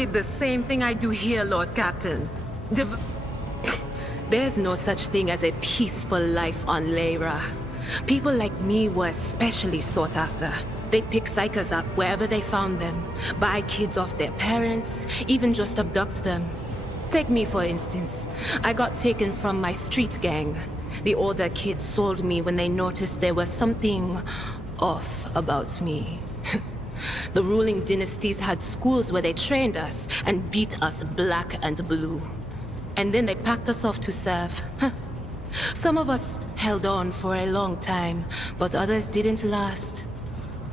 did the same thing I do here, Lord Captain. There's no such thing as a peaceful life on Lyra. People like me were especially sought after. They'd pick psychers up wherever they found them, buy kids off their parents, even just abduct them. Take me for instance. I got taken from my street gang. The older kids sold me when they noticed there was something off about me. The ruling dynasties had schools where they trained us and beat us black and blue. And then they packed us off to serve. Some of us held on for a long time, but others didn't last.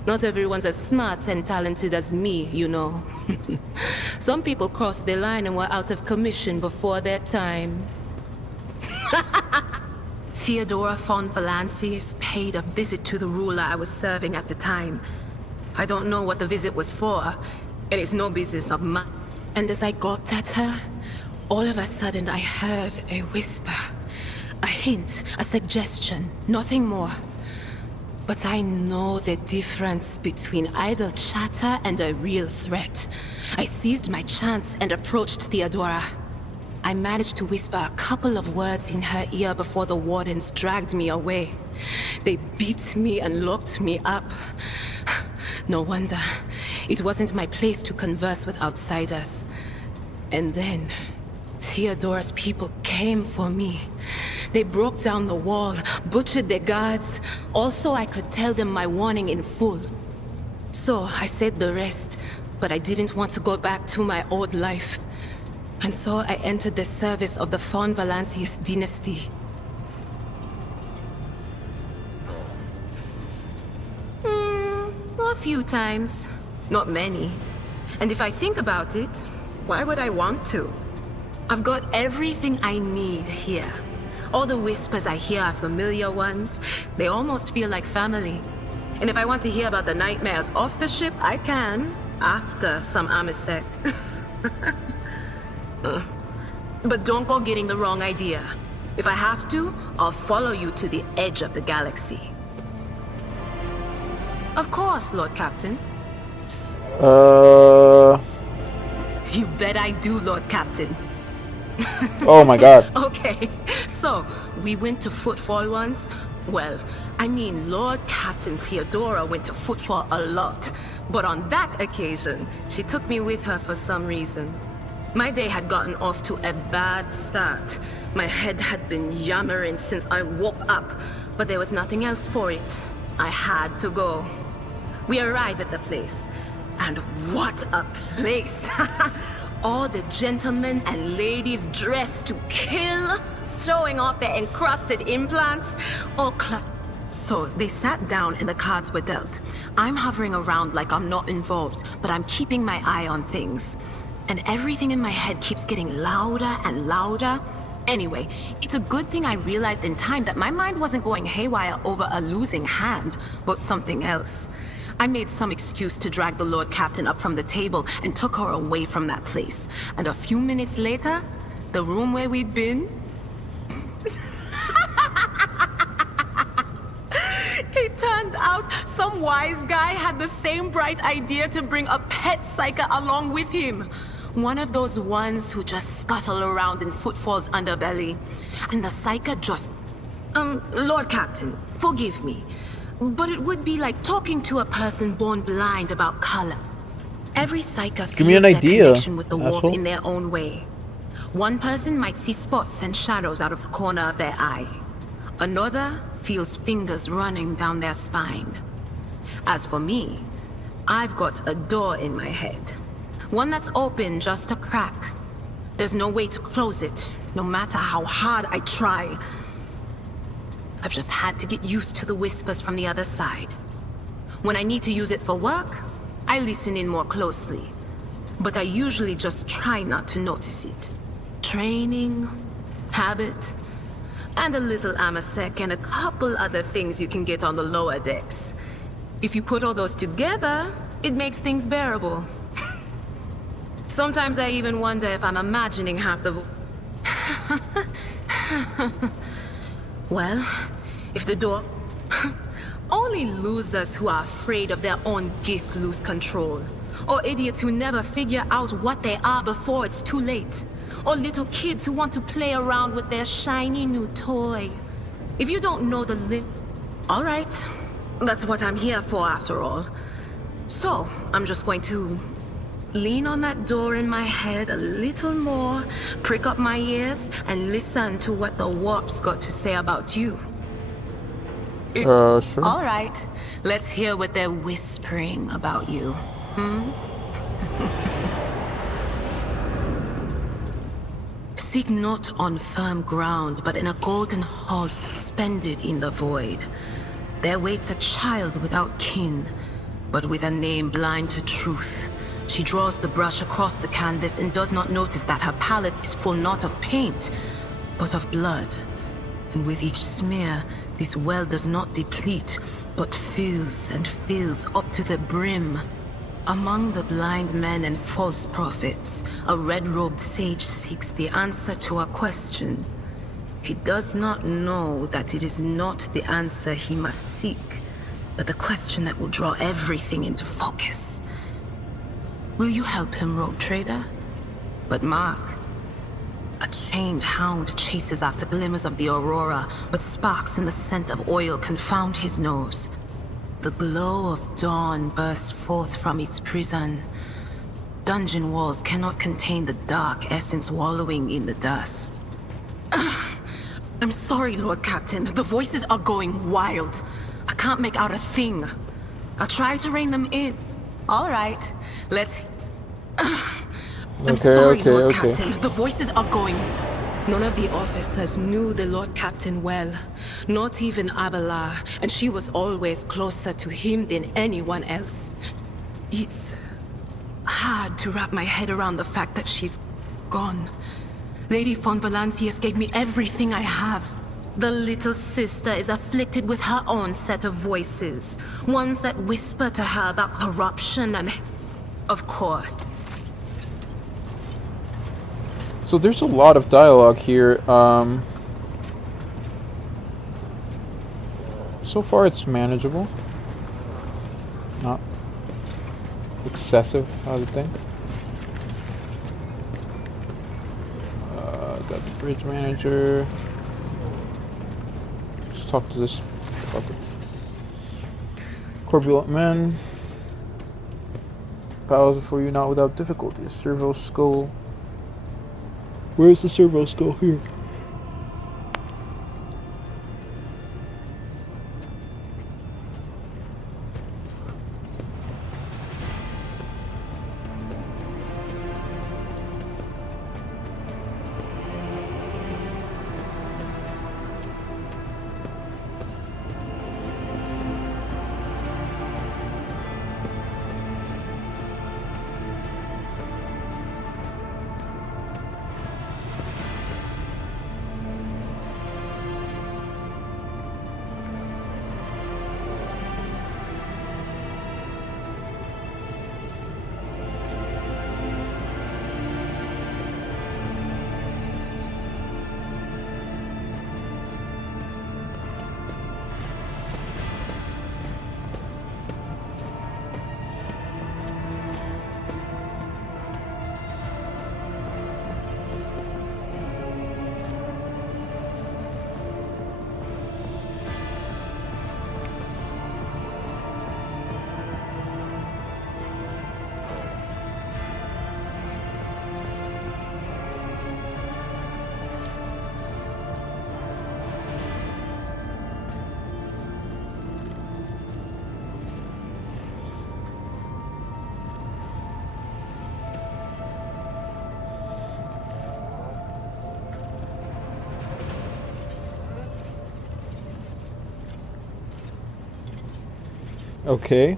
Not everyone's as smart and talented as me, you know. Some people crossed the line and were out of commission before their time. Theodora von Valancius paid a visit to the ruler I was serving at the time. I don't know what the visit was for, and it's no business of mine. And as I gawped at her, all of a sudden I heard a whisper. A hint, a suggestion, nothing more. But I know the difference between idle chatter and a real threat. I seized my chance and approached Theodora. I managed to whisper a couple of words in her ear before the wardens dragged me away. They beat me and locked me up. No wonder. It wasn't my place to converse with outsiders. And then, Theodora's people came for me. They broke down the wall, butchered the guards, all so I could tell them my warning in full. So I said the rest, but I didn't want to go back to my old life. And so I entered the service of the von Valancius dynasty. A few times. Not many. And if I think about it, why would I want to? I've got everything I need here. All the whispers I hear are familiar ones. They almost feel like family. And if I want to hear about the nightmares off the ship, I can. After some Amasek. But don't go getting the wrong idea. If I have to, I'll follow you to the edge of the galaxy. Of course, Lord Captain. You bet I do, Lord Captain. Oh my god. Okay, so we went to Footfall once. Well, I mean, Lord Captain Theodora went to Footfall a lot. But on that occasion, she took me with her for some reason. My day had gotten off to a bad start. My head had been yammering since I woke up, but there was nothing else for it. I had to go. We arrive at the place, and what a place! All the gentlemen and ladies dressed to kill, showing off their encrusted implants, all So they sat down and the cards were dealt. I'm hovering around like I'm not involved, but I'm keeping my eye on things. And everything in my head keeps getting louder and louder. Anyway, it's a good thing I realized in time that my mind wasn't going haywire over a losing hand, but something else. I made some excuse to drag the Lord Captain up from the table and took her away from that place. And a few minutes later, the room where we'd been... It turned out some wise guy had the same bright idea to bring a pet psyker along with him. One of those ones who just scuttle around in Footfall's underbelly. And the psyker just... Lord Captain, forgive me. But it would be like talking to a person born blind about color. Every psyker Give me feels an their idea, connection with the warp asshole. in their own way. One person might see spots and shadows out of the corner of their eye. Another feels fingers running down their spine. As for me, I've got a door in my head. One that's open just a crack. There's no way to close it, no matter how hard I try. I've just had to get used to the whispers from the other side. When I need to use it for work, I listen in more closely. But I usually just try not to notice it. Training, habit, and a little Amasek and a couple other things you can get on the lower decks. If you put all those together, it makes things bearable. Sometimes I even wonder if I'm imagining half the... Well, if the door... Only losers who are afraid of their own gift lose control. Or idiots who never figure out what they are before it's too late. Or little kids who want to play around with their shiny new toy. If you don't know the all right. That's what I'm here for after all. So, I'm just going to lean on that door in my head a little more, prick up my ears, and listen to what the warp's got to say about you. Sure. All right. Let's hear what they're whispering about you. Seek not on firm ground, but in a golden hall suspended in the void. There waits a child without kin, but with a name blind to truth. She draws the brush across the canvas and does not notice that her palette is full not of paint, but of blood. And with each smear, this well does not deplete, but fills and fills up to the brim. Among the blind men and false prophets, a red-robed sage seeks the answer to a question. He does not know that it is not the answer he must seek, but the question that will draw everything into focus. Will you help him, Rogue Trader? But mark, a chained hound chases after glimmers of the aurora, but sparks in the scent of oil confound his nose. The glow of dawn bursts forth from its prison. Dungeon walls cannot contain the dark essence wallowing in the dust. I'm sorry, Lord Captain. The voices are going wild. I can't make out a thing. I'll try to rein them in. All right, let's... I'm sorry, Lord Captain. The voices are going... None of the officers knew the Lord Captain well. Not even Abelard, and she was always closer to him than anyone else. It's hard to wrap my head around the fact that she's gone. Lady von Valancius gave me everything I have. The little sister is afflicted with her own set of voices. Ones that whisper to her about corruption and... Of course. So there's a lot of dialogue here. So far it's manageable. Not excessive, I would think. Got the bridge manager. Let's talk to this corpulent man. Bows for you not without difficulty. Servo skull. Where's the servo skull here? Okay.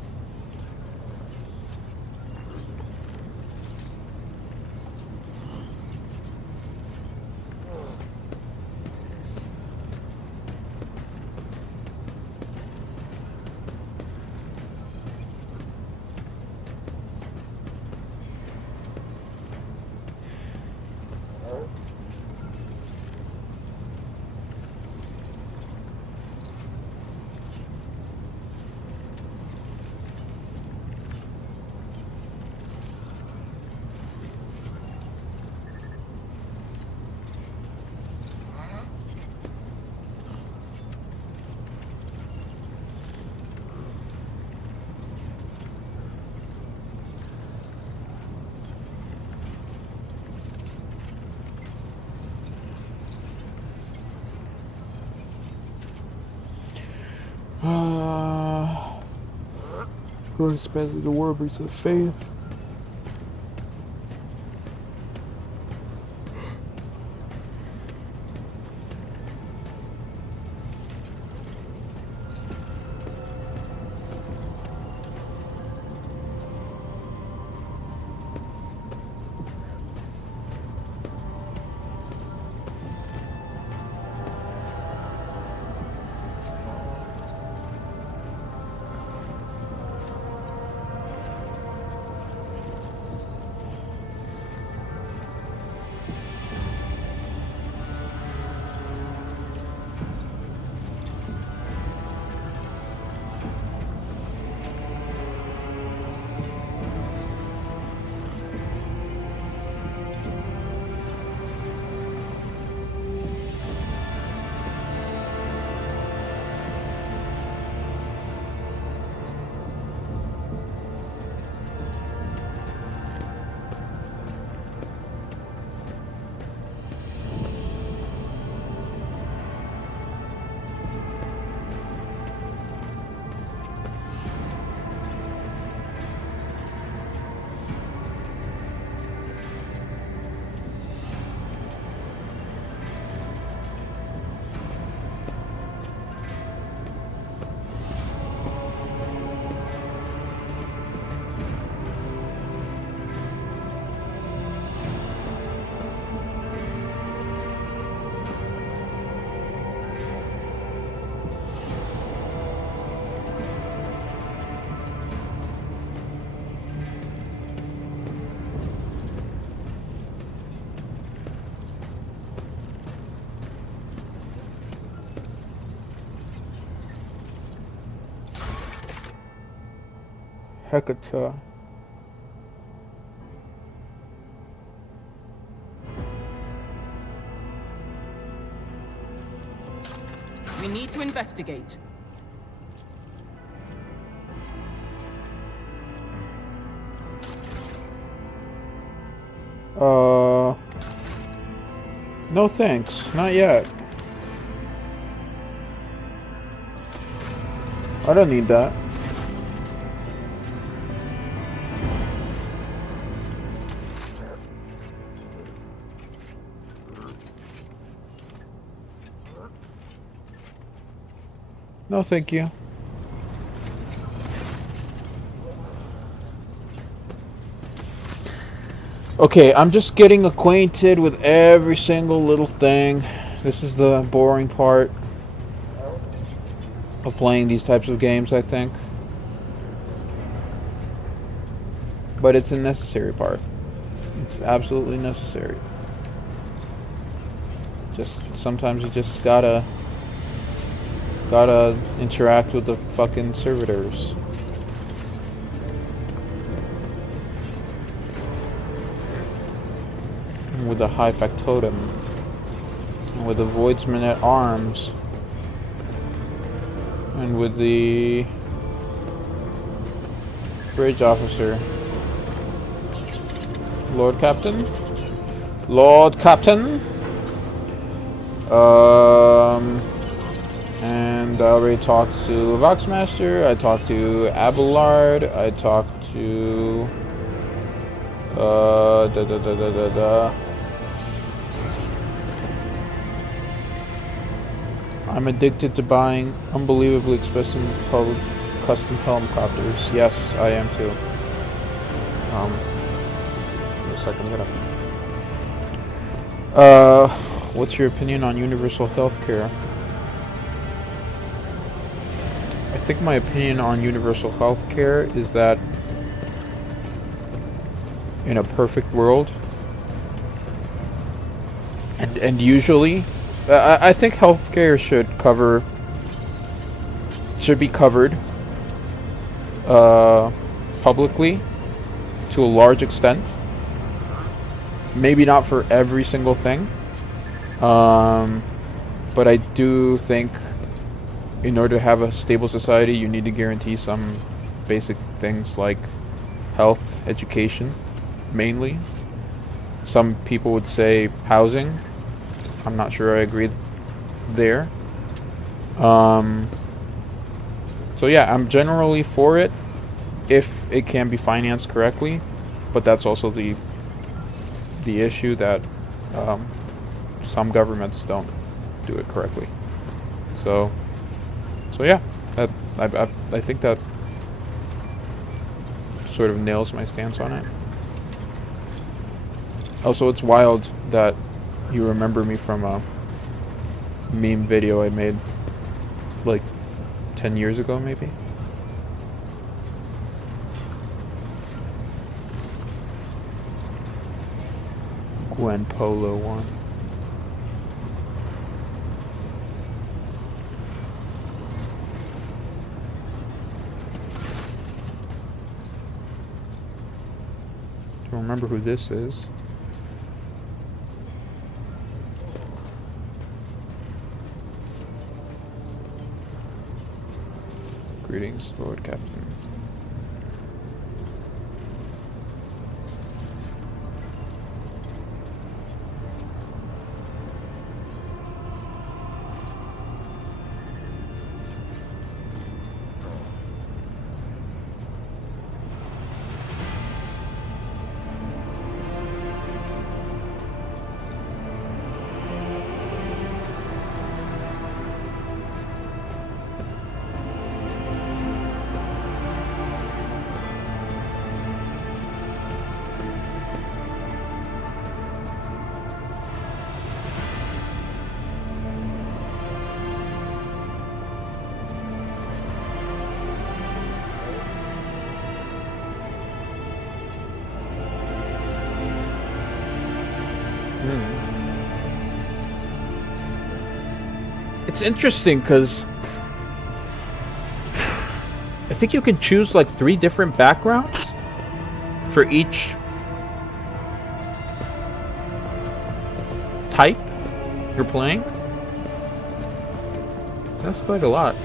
Going to spend the Warbringer of Faith. Hecata. We need to investigate. No thanks, not yet. I don't need that. No, thank you. Okay, I'm just getting acquainted with every single little thing. This is the boring part of playing these types of games, I think. But it's a necessary part. It's absolutely necessary. Just sometimes you just gotta interact with the fucking servitors. With the high factotum. And with the voidsman at arms. And with the bridge officer. Lord Captain? Lord Captain? And I already talked to Voxmaster, I talked to Abelard, I talked to I'm addicted to buying unbelievably expensive custom helicopters. Yes, I am too. Give me a second, I'm gonna... what's your opinion on universal healthcare? I think my opinion on universal healthcare is that in a perfect world, and usually, I think healthcare should be covered publicly to a large extent. Maybe not for every single thing, but I do think in order to have a stable society, you need to guarantee some basic things like health, education, mainly. Some people would say housing. I'm not sure I agree there. So yeah, I'm generally for it if it can be financed correctly, but that's also the issue that some governments don't do it correctly. So yeah, that I think that sort of nails my stance on it. Also, it's wild that you remember me from a meme video I made like 10 years ago, maybe. Gwen Polo 1. Don't remember who this is. Greetings, Lord Captain. It's interesting because I think you can choose like 3 different backgrounds for each type you're playing. That's quite a lot.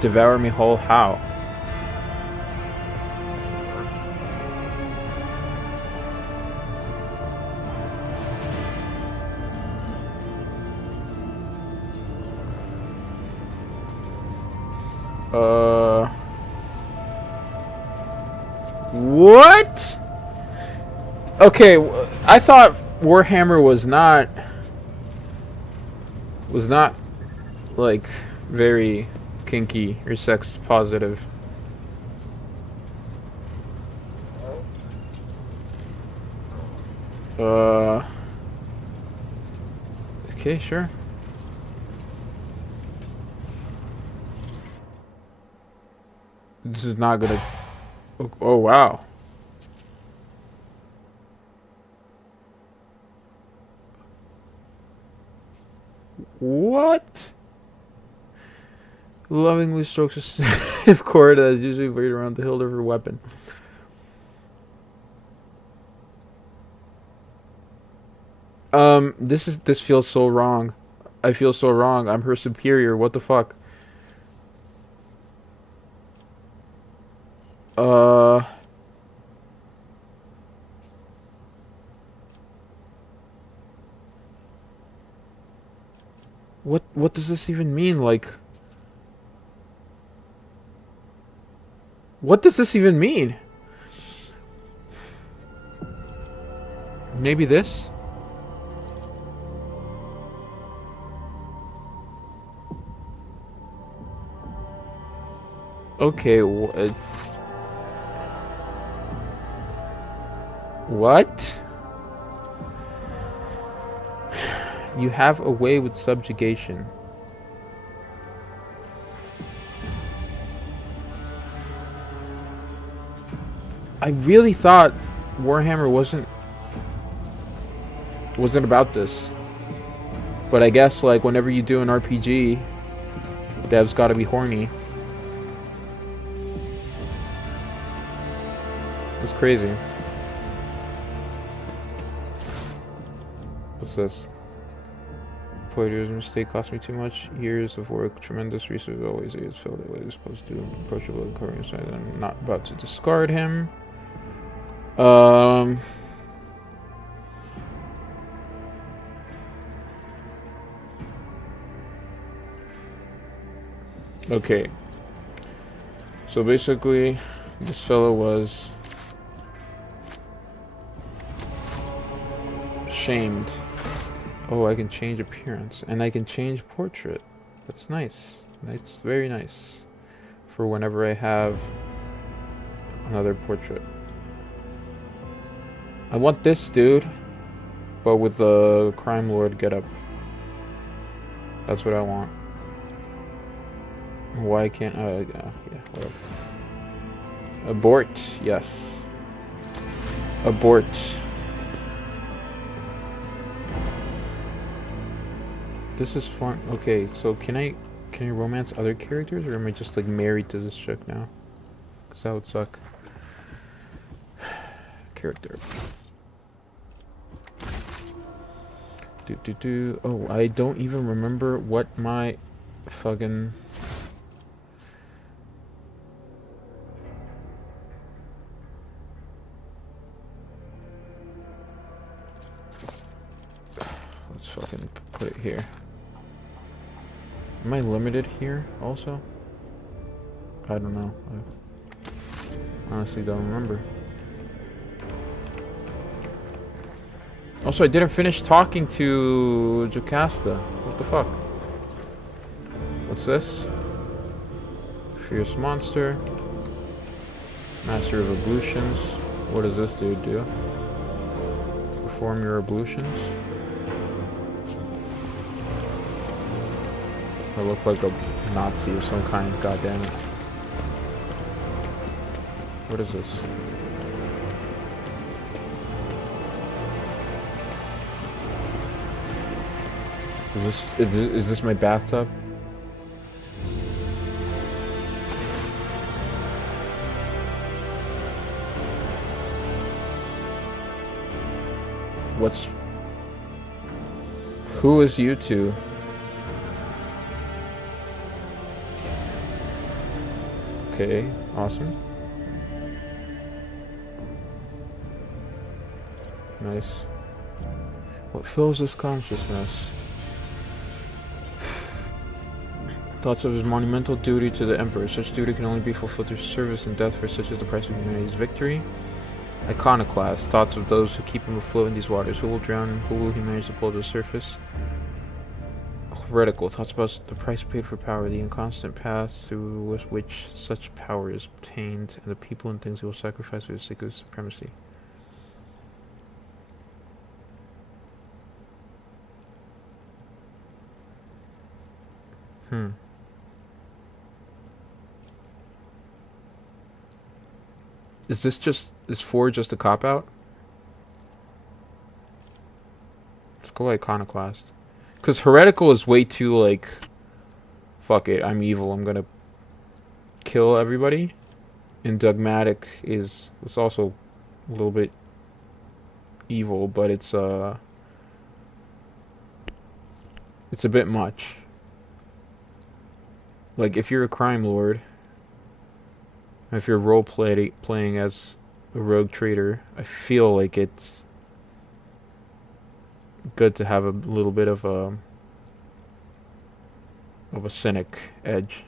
Devour me whole, how? What? Okay, I thought Warhammer was not like very kinky or sex positive. Okay, sure. This is not gonna... Oh, wow. What? Lovingly strokes a stiff cord that is usually weighed around the hilt of her weapon. This feels so wrong. I feel so wrong. I'm her superior. What the fuck? What does this even mean? Like, what does this even mean? Maybe this? Okay, what? You have a way with subjugation. I really thought Warhammer wasn't about this. But I guess, like, whenever you do an RPG, devs gotta be horny. It's crazy. What's this? 4 years of mistake cost me too much. Years of work, tremendous research, always is felt that way you're supposed to. Approachable and covering side. I'm not about to discard him. Okay. So basically, this fellow was shamed. Oh, I can change appearance. And I can change portrait. That's nice. That's very nice. For whenever I have another portrait. I want this dude, but with the crime lord getup. That's what I want. Why can't yeah, whatever. Abort, yes. Abort. This is fun. Okay, so can I romance other characters, or am I just like married to this chick now? Cause that would suck. Character. Oh, I don't even remember what my fucking let's fucking put it here. Am I limited here also? I don't know. I honestly don't remember. Also, I didn't finish talking to Jocasta. What the fuck? What's this? Fierce monster. Master of ablutions. What does this dude do? Perform your ablutions. I look like a Nazi of some kind, goddammit. What is this? Is this my bathtub? Who is you two? Okay, awesome. Nice. What fills this consciousness? Thoughts of his monumental duty to the Emperor. Such duty can only be fulfilled through service and death, for such is the price of humanity's victory. Iconoclast. Thoughts of those who keep him afloat in these waters. Who will drown him? Who will he manage to pull to the surface? Heretical. Thoughts about the price paid for power, the inconstant path through which such power is obtained, and the people and things he will sacrifice for the sake of supremacy. Is 4 just a cop-out? Let's go Iconoclast. Because Heretical is way too, like, fuck it, I'm evil, I'm gonna kill everybody. And Dogmatic is also a little bit evil, but it's a bit much. Like, if you're a crime lord, if you're role-playing as a rogue trader, I feel like it's good to have a little bit of a cynic edge.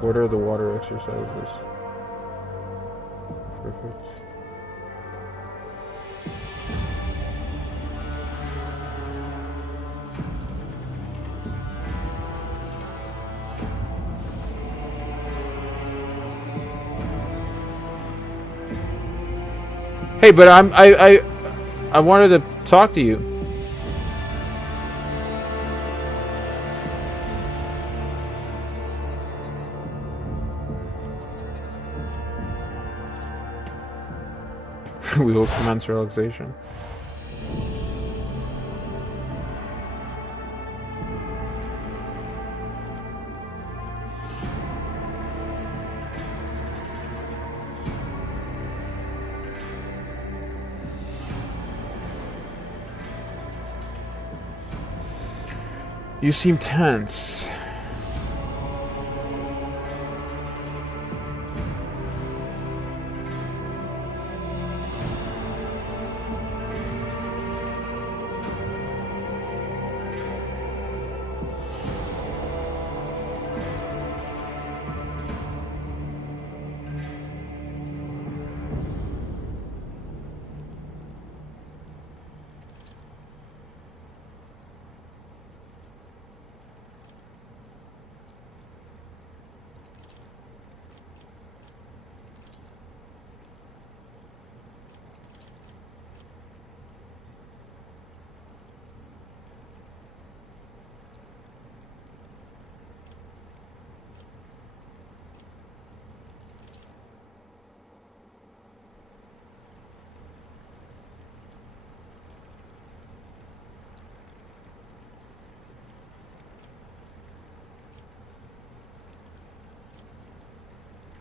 What are the water exercises? Perfect. Hey, but I wanted to talk to you. We will commence relaxation. You seem tense.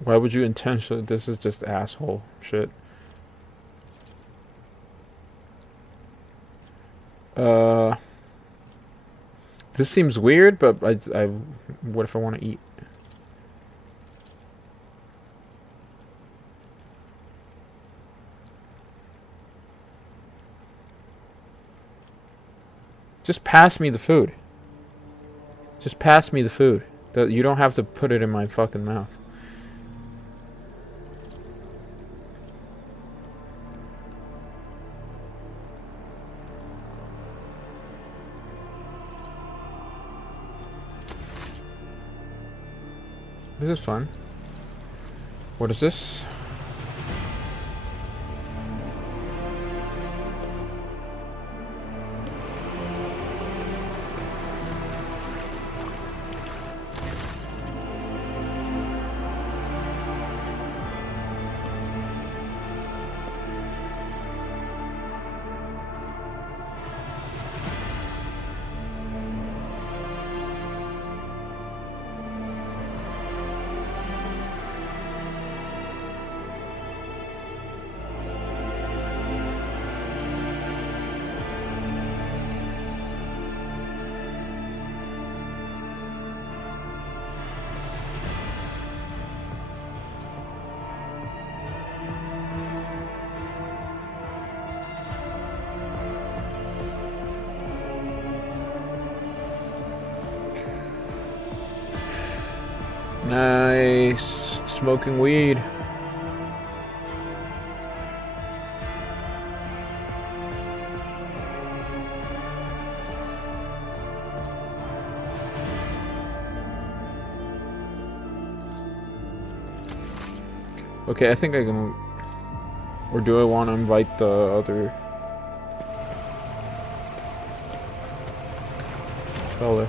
Why would you intentionally? This is just asshole shit. This seems weird, but what if I want to eat? Just pass me the food. Just pass me the food. You don't have to put it in my fucking mouth. This is fun. What is this? Nice. Smoking weed. Okay, I think I can... Or do I want to invite the other... fella?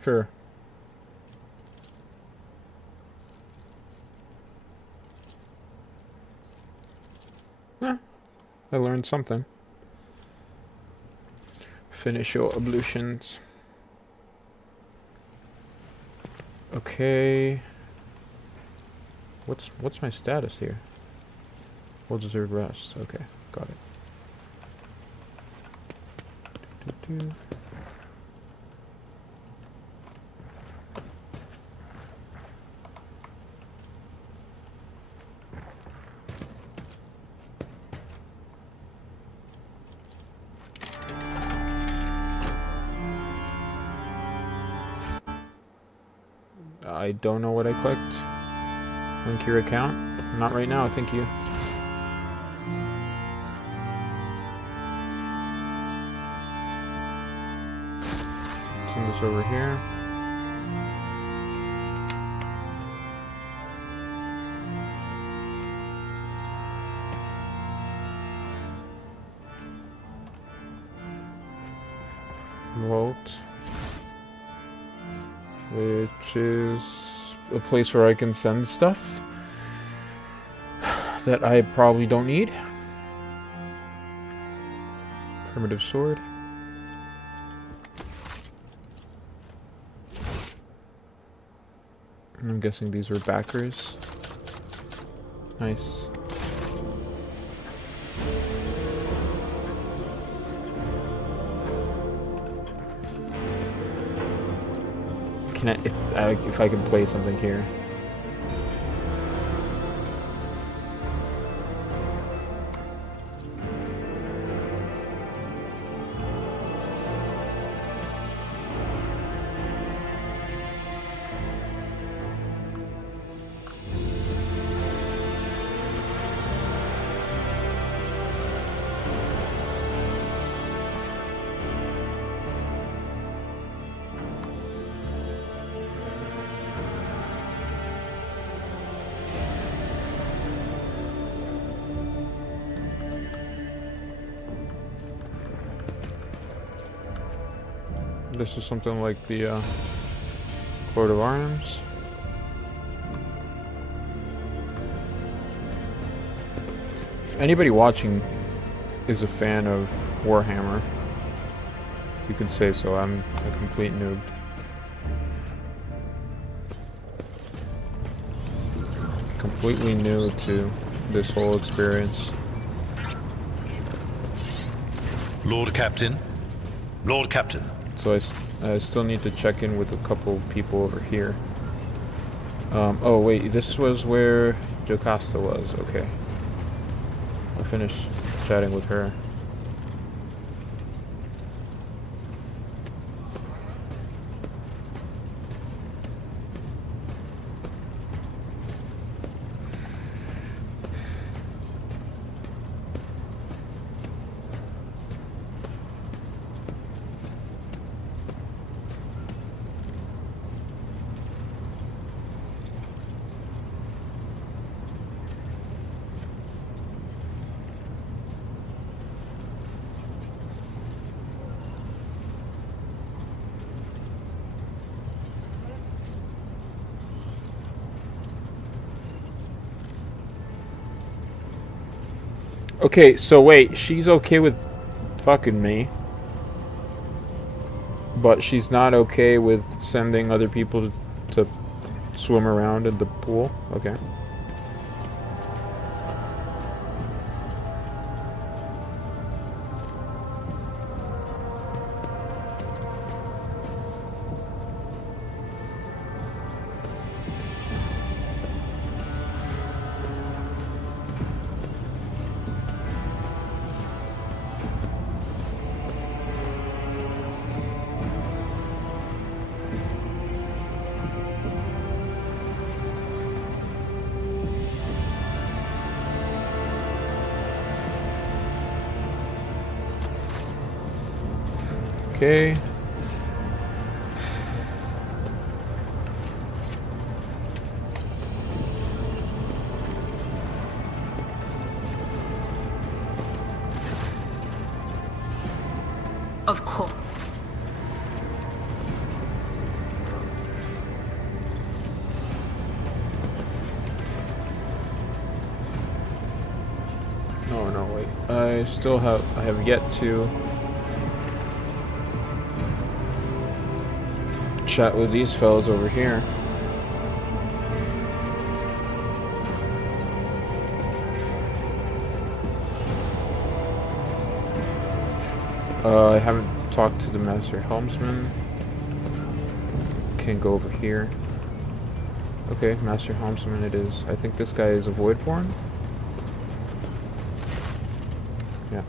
Sure. Yeah, I learned something. Finish your ablutions. Okay. What's my status here? Well-deserved rest. Okay, got it. Do-do-do. I don't know what I clicked. Link your account? Not right now, thank you. Send this over here. Vault. Which is a place where I can send stuff. that I probably don't need. Primitive sword. I'm guessing these were backers. Nice. Can if I can play something here? This is something like the Court of Arms. If anybody watching is a fan of Warhammer, you could say so. I'm a complete noob. Completely new to this whole experience. Lord Captain. Lord Captain. So I still need to check in with a couple people over here. Oh wait, this was where Jocasta was. Okay. I'll finish chatting with her. Okay, so wait, she's okay with fucking me, but she's not okay with sending other people to swim around in the pool? Okay. Okay. Of course. Oh no, wait. I have yet to chat with these fellas over here. I haven't talked to the Master Helmsman. Can't go over here. Okay, Master Helmsman it is. I think this guy is a Voidborn. Yeah.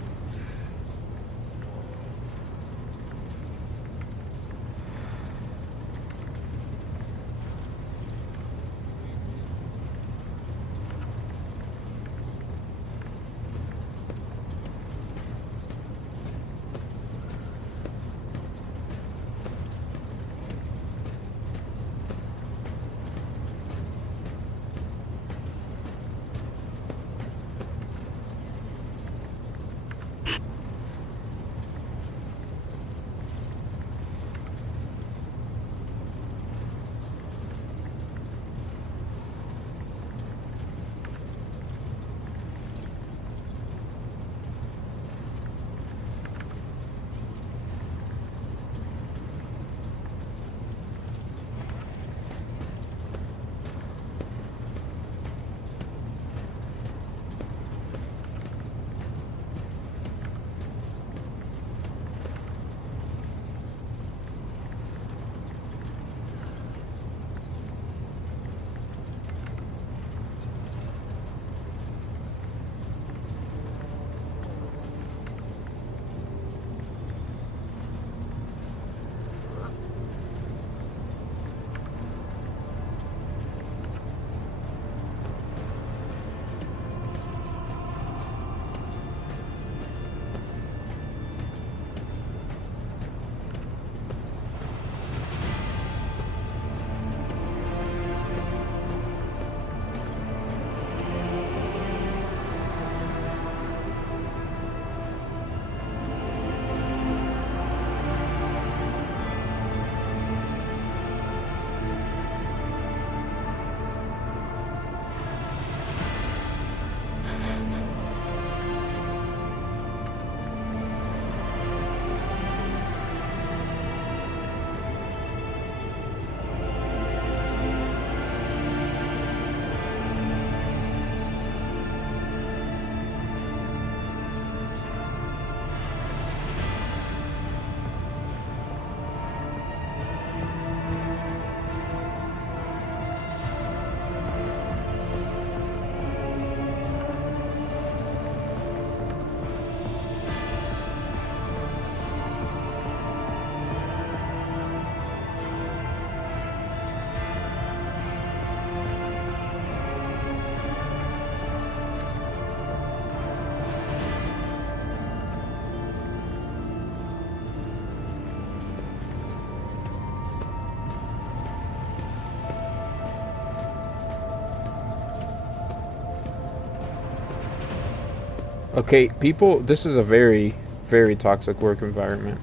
Okay, people, this is a very, very toxic work environment.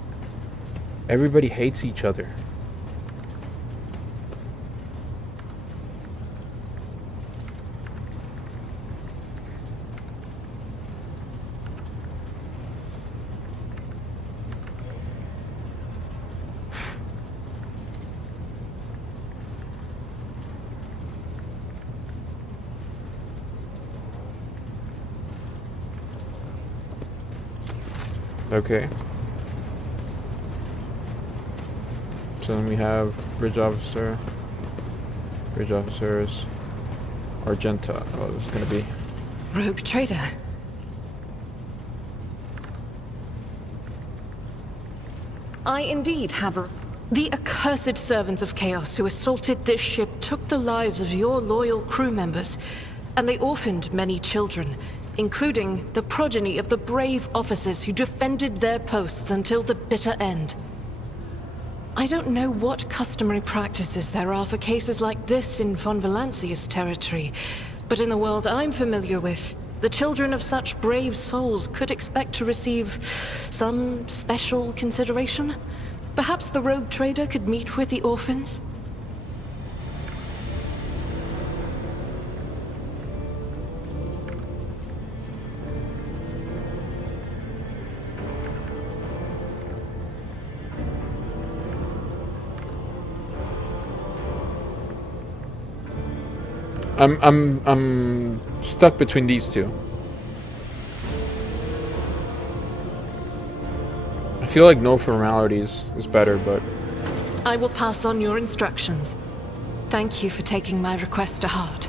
Everybody hates each other. Okay. So then we have bridge officer. Bridge officers. Argenta. Oh, this is gonna be. Rogue trader. I indeed have a... The accursed servants of Chaos who assaulted this ship took the lives of your loyal crew members, and they orphaned many children, including the progeny of the brave officers who defended their posts until the bitter end. I don't know what customary practices there are for cases like this in Von Valancia's territory, but in the world I'm familiar with, the children of such brave souls could expect to receive some special consideration. Perhaps the rogue trader could meet with the orphans? I'm stuck between these two. I feel like no formalities is better, but I will pass on your instructions. Thank you for taking my request to heart.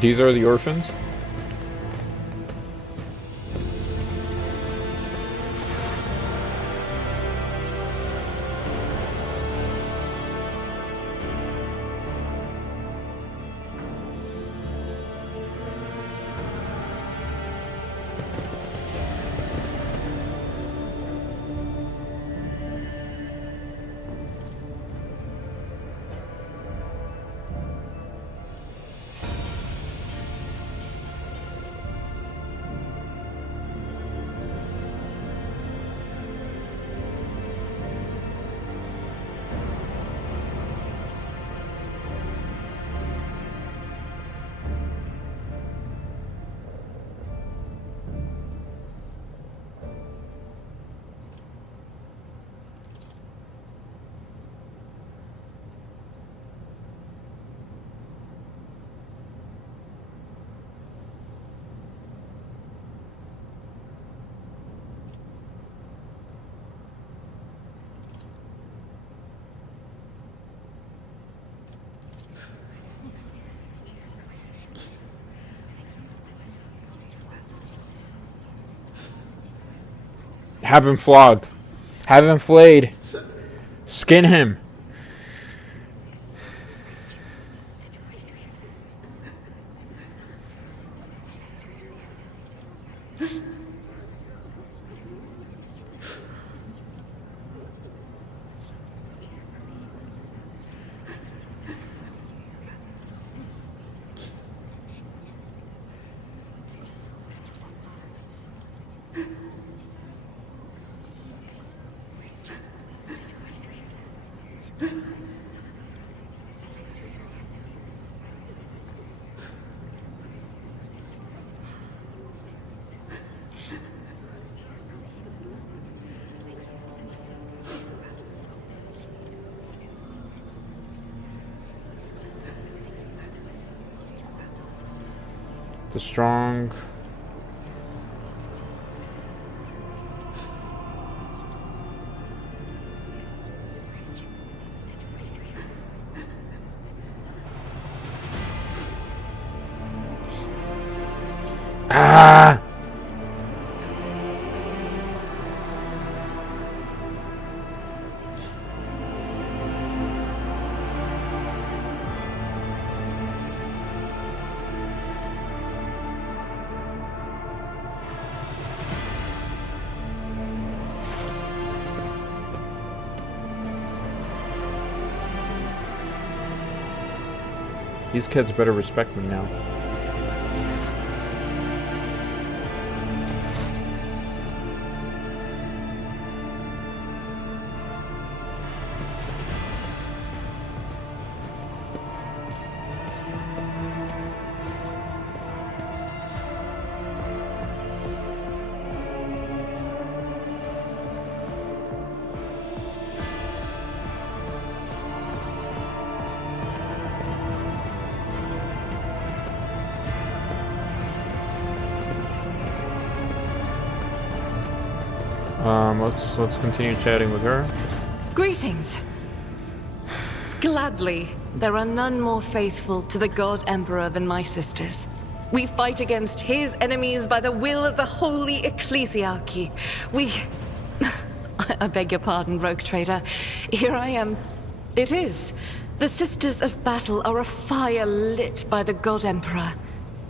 these are the orphans. Have him flogged. Have him flayed. Skin him. The strong. Ah! These kids better respect me now. Let's continue chatting with her. Greetings. Gladly, there are none more faithful to the God Emperor than my sisters. We fight against his enemies by the will of the Holy Ecclesiarchy. We... I beg your pardon, rogue trader. Here I am. It is. The Sisters of Battle are a fire lit by the God Emperor.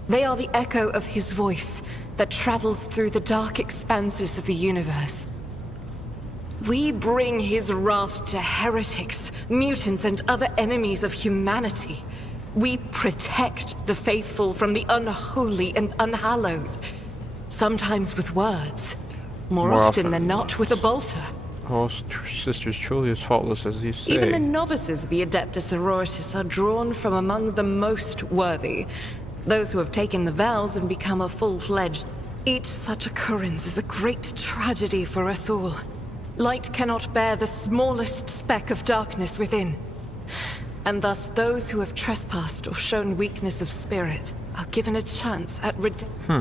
They are the echo of his voice that travels through the dark expanses of the universe. We bring his wrath to heretics, mutants, and other enemies of humanity. We protect the faithful from the unholy and unhallowed. Sometimes with words. More often than not with a bolter. Oh, sisters truly as faultless as you say. Even the novices of the Adeptus Sororitas are drawn from among the most worthy. Those who have taken the vows and become a full-fledged. Each such occurrence is a great tragedy for us all. Light cannot bear the smallest speck of darkness within. And thus those who have trespassed or shown weakness of spirit are given a chance at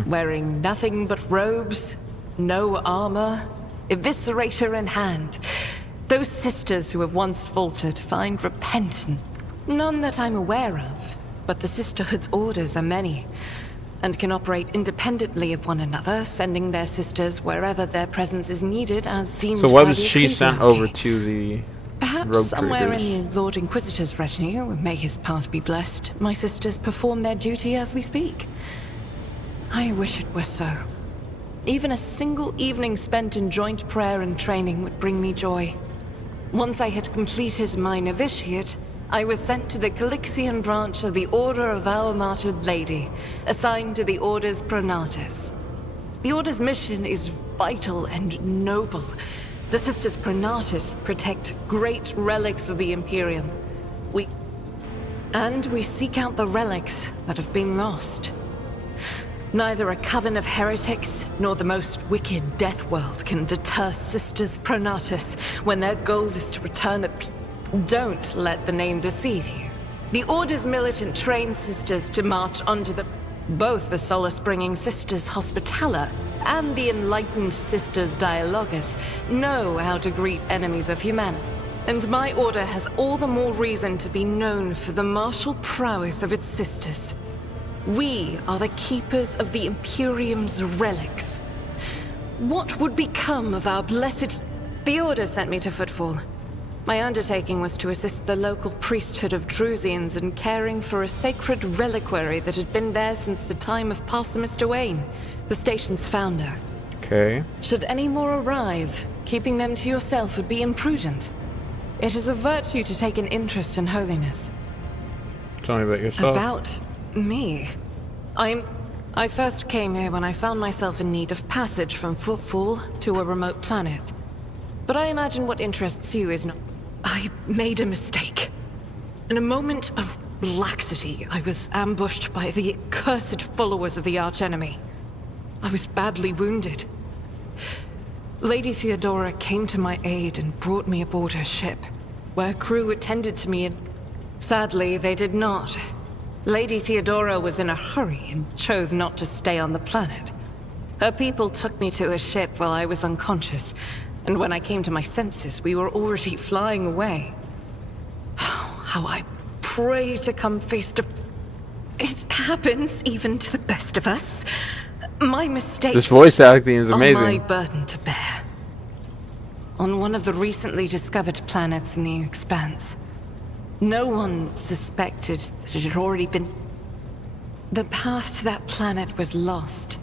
wearing nothing but robes, no armor, eviscerator in hand. Those sisters who have once faltered find repentance. None that I'm aware of, but the Sisterhood's orders are many, and can operate independently of one another, sending their sisters wherever their presence is needed as deemed by So why the was she sent Ecclesiarchy. over to the Perhaps rogue somewhere traders? in the Lord Inquisitor's retinue, may his path be blessed, my sisters perform their duty as we speak. I wish it were so. Even a single evening spent in joint prayer and training would bring me joy. Once I had completed my novitiate, I was sent to the Calixian branch of the Order of Our Martyred Lady, assigned to the Order's Pronatus. The Order's mission is vital and noble. The Sisters Pronatus protect great relics of the Imperium. We seek out the relics that have been lost. Neither a coven of heretics nor the most wicked Death World can deter Sisters Pronatus when their goal is to return a Don't let the name deceive you. The Order's militant trained sisters to march under both the solace-bringing Sisters Hospitaller and the enlightened Sisters Dialogus know how to greet enemies of humanity. And my order has all the more reason to be known for the martial prowess of its sisters. We are the keepers of the Imperium's relics. What would become of our blessed... The Order sent me to Footfall. My undertaking was to assist the local priesthood of Drusians in caring for a sacred reliquary that had been there since the time of Parson Mr. Wayne, the station's founder. Okay. Should any more arise, keeping them to yourself would be imprudent. It is a virtue to take an interest in holiness. Tell me about yourself. About me? I first came here when I found myself in need of passage from Footfall to a remote planet. But I imagine what interests you is not... I made a mistake. In a moment of laxity, I was ambushed by the accursed followers of the archenemy. I was badly wounded. Lady Theodora came to my aid and brought me aboard her ship, where crew attended to me and... Sadly, they did not. Lady Theodora was in a hurry and chose not to stay on the planet. Her people took me to a ship while I was unconscious, and when I came to my senses, we were already flying away. How I pray to come face to... It happens even to the best of us. My mistakes... This voice acting is amazing. Are my burden to bear. On one of the recently discovered planets in the Expanse, no one suspected that it had already been... The path to that planet was lost.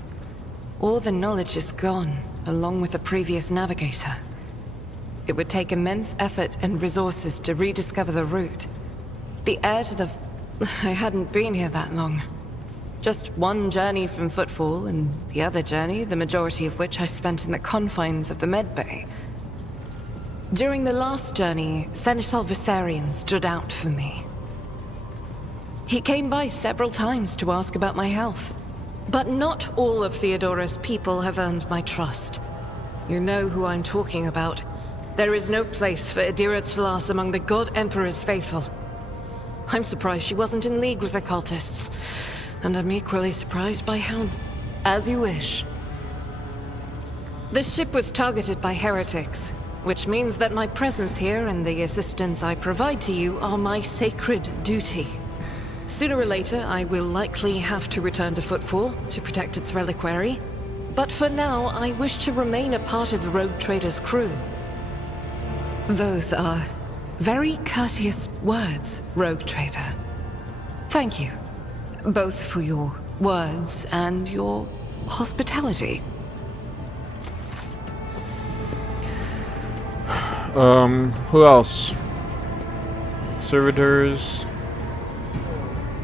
All the knowledge is gone, along with the previous navigator. It would take immense effort and resources to rediscover the route. The heir to the I hadn't been here that long. Just one journey from Footfall, and the other journey, the majority of which I spent in the confines of the Medbay. During the last journey, Seneschal Viserion stood out for me. He came by several times to ask about my health. But not all of Theodora's people have earned my trust. You know who I'm talking about. There is no place for Idira Tlas among the God Emperor's faithful. I'm surprised she wasn't in league with the cultists. And I'm equally surprised by Hound. As you wish. The ship was targeted by heretics, which means that my presence here and the assistance I provide to you are my sacred duty. Sooner or later, I will likely have to return to Footfall to protect its reliquary. But for now, I wish to remain a part of the Rogue Trader's crew. Those are very courteous words, Rogue Trader. Thank you. Both for your words and your hospitality. Who else? Servitors.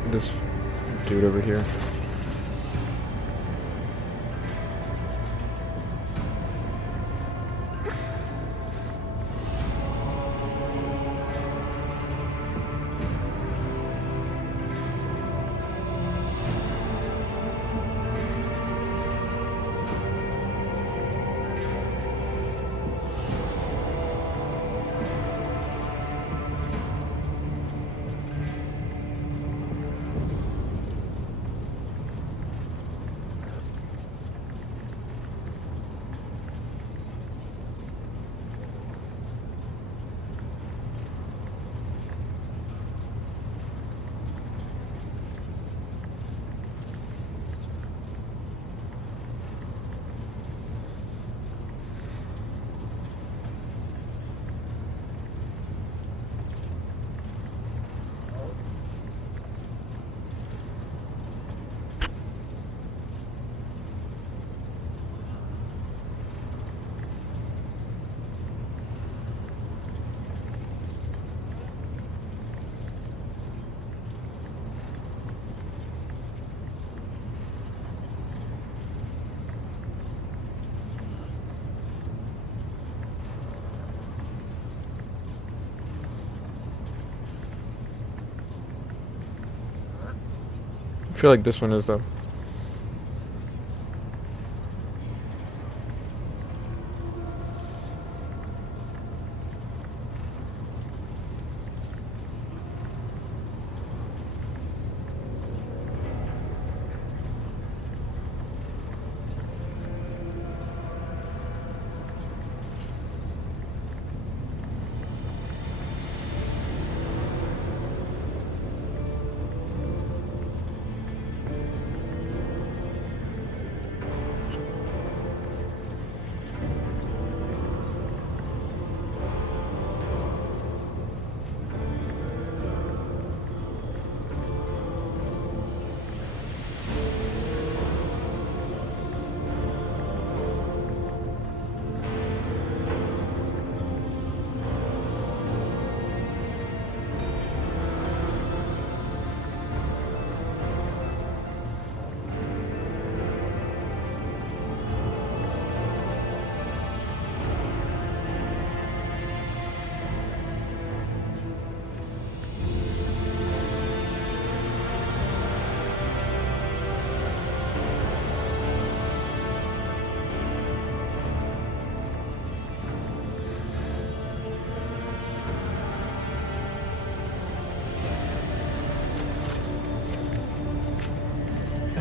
This dude over here. I feel like this one is though.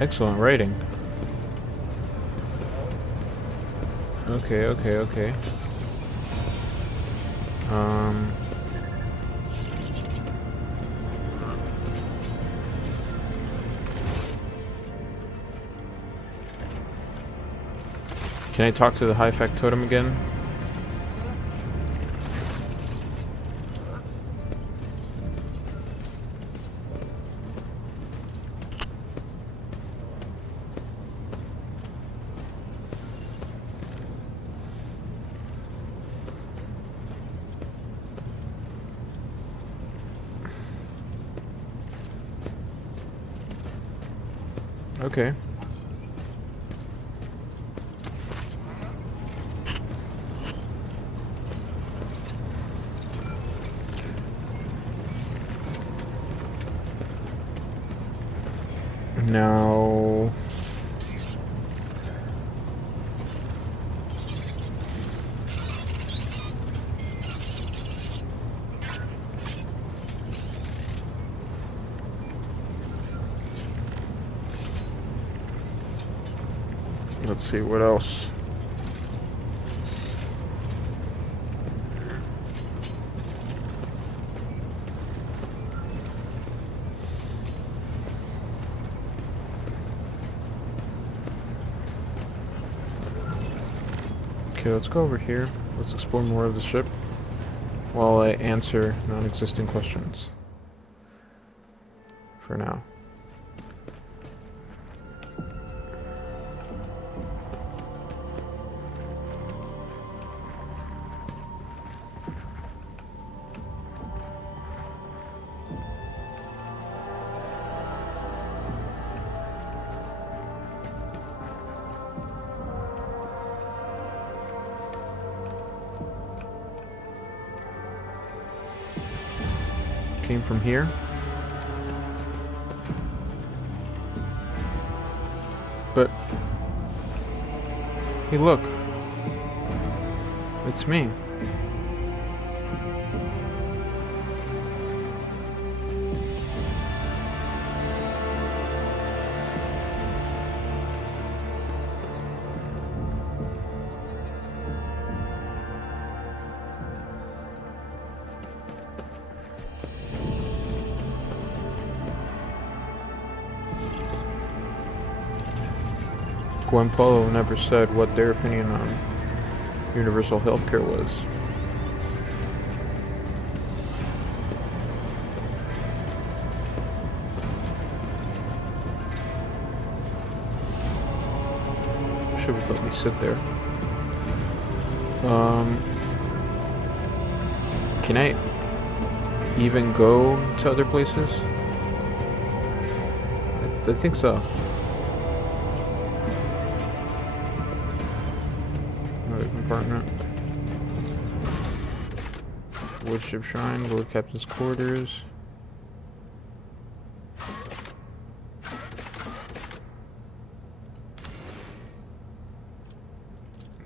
Excellent writing. Okay. Can I talk to the high factotum again? Okay. Now... let's see, what else? Okay, let's go over here. Let's explore more of the ship while I answer non-existent questions. For now. Came from here. But... hey, look. It's me. Gwen Polo never said what their opinion on universal healthcare was. Should have let me sit there. Can I even go to other places? I think so. Compartment. Woodship Shrine, Lord Captain's quarters.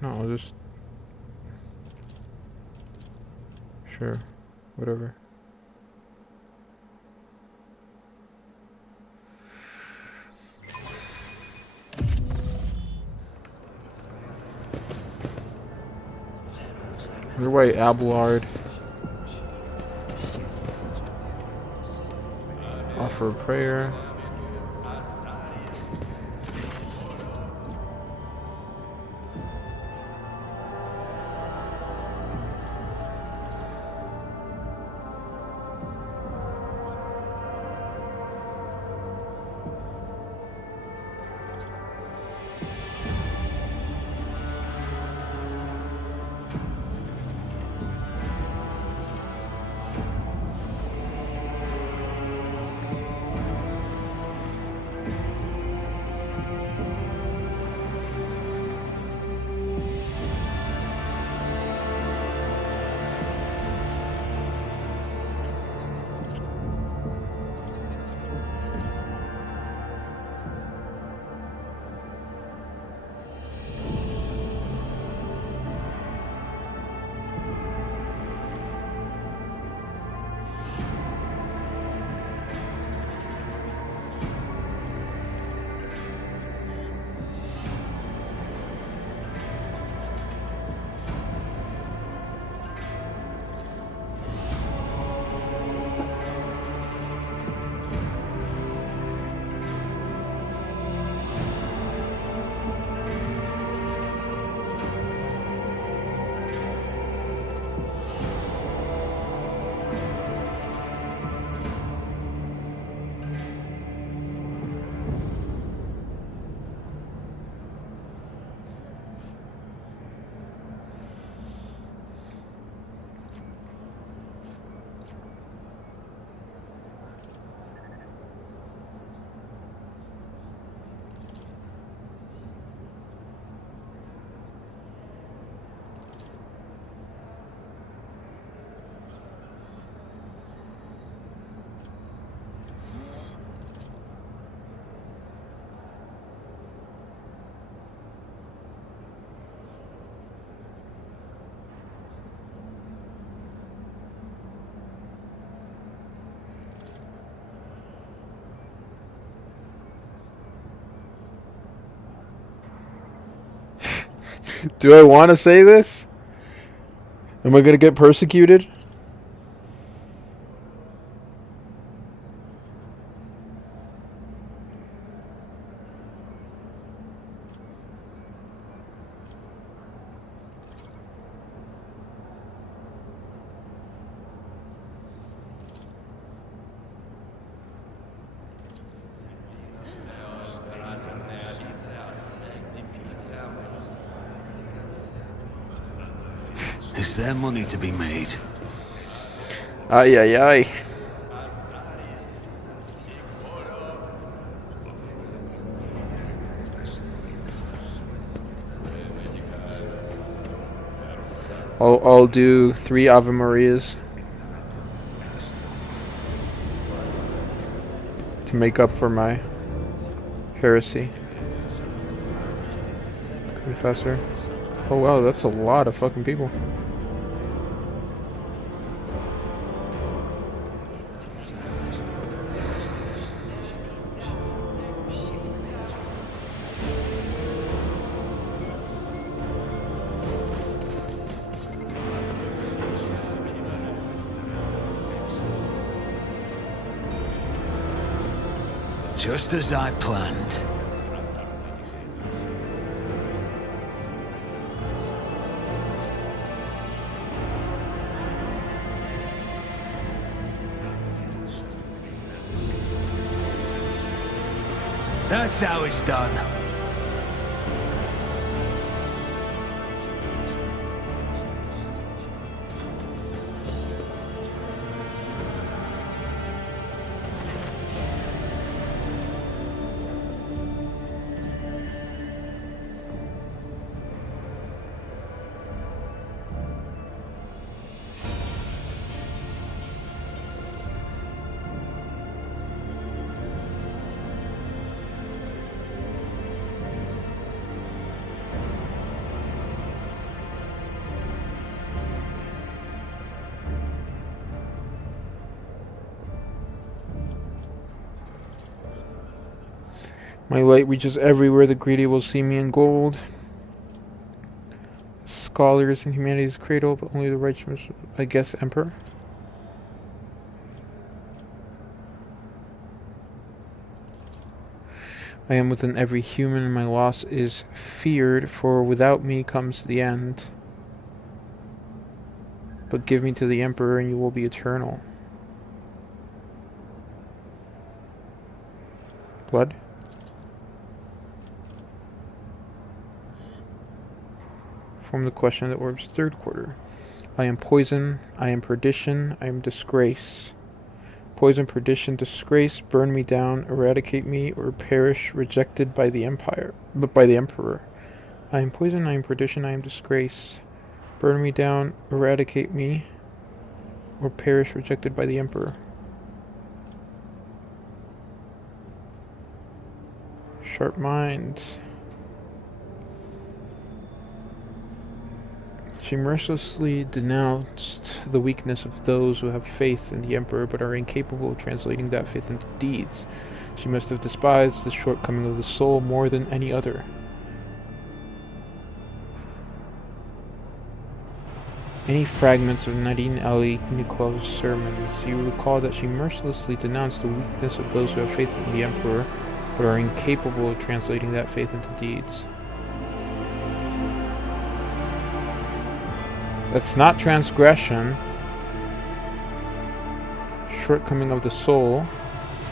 No, I'll just... sure, whatever. Underway Abelard. Offer a prayer. Do I want to say this? Am I gonna get persecuted? Is there money to be made? Ay, ay, ay. I'll do 3 Ave Marias to make up for my heresy. Confessor. Oh wow, that's a lot of fucking people. Just as I planned. That's how it's done. My light reaches everywhere, the greedy will see me in gold. Scholars in humanity's cradle, but only the righteous, I guess, emperor. I am within every human, and my loss is feared, for without me comes the end. But give me to the emperor, and you will be eternal. Blood? Form the question of the orb's third quarter. I am poison, I am perdition, I am disgrace. Poison, perdition, disgrace, burn me down, eradicate me, or perish, rejected by the empire, but by the emperor. I am poison, I am perdition, I am disgrace. Burn me down, eradicate me, or perish, rejected by the emperor. Sharp minds. She mercilessly denounced the weakness of those who have faith in the Emperor but are incapable of translating that faith into deeds. She must have despised the shortcoming of the soul more than any other. Any fragments of Nadine Ali Nikov's sermons, you recall that she mercilessly denounced the weakness of those who have faith in the Emperor but are incapable of translating that faith into deeds. That's not transgression. Shortcoming of the soul.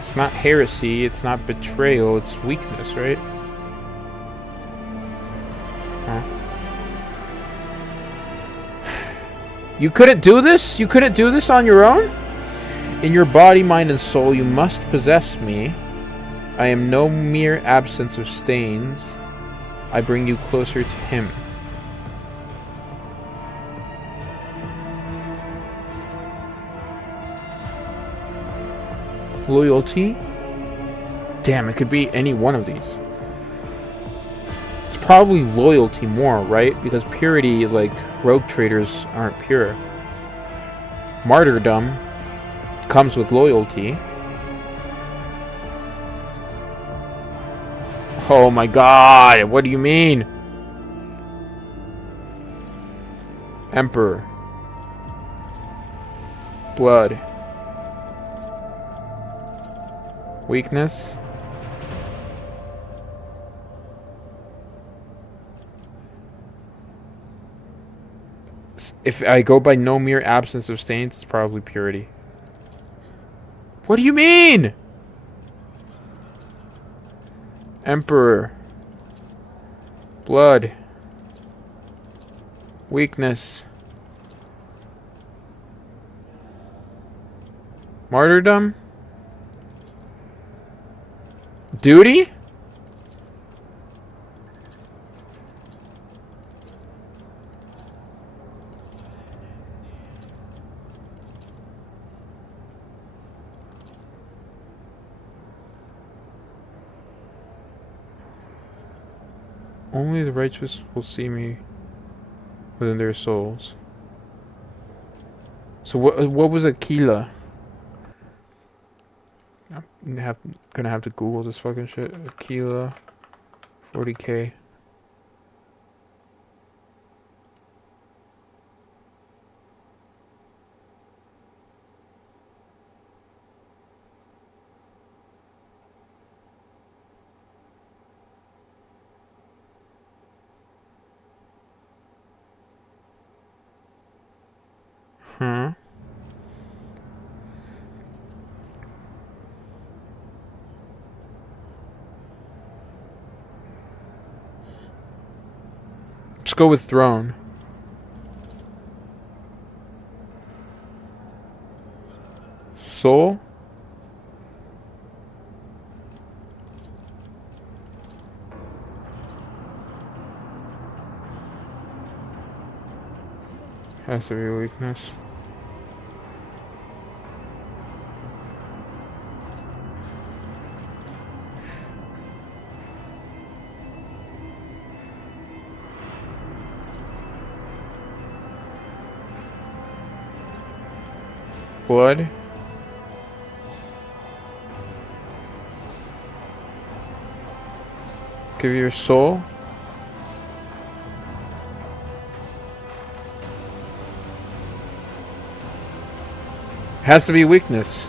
It's not heresy. It's not betrayal. It's weakness, right? Huh? You couldn't do this? You couldn't do this on your own? In your body, mind, and soul, you must possess me. I am no mere absence of stains. I bring you closer to him. Loyalty? Damn, it could be any one of these. It's probably loyalty more, right? Because purity, like, rogue traders aren't pure. Martyrdom comes with loyalty. Oh my god, what do you mean? Emperor. Blood. Weakness. If I go by no mere absence of stains, it's probably purity. What do you mean? Emperor. Blood. Weakness. Martyrdom? Duty? Only the righteous will see me within their souls. So what was Aquila? I'm gonna have to Google this fucking shit. Aquila, 40K. Huh? Let's go with throne. Soul? Has to be a weakness. Blood. Give your soul. Has to be weakness.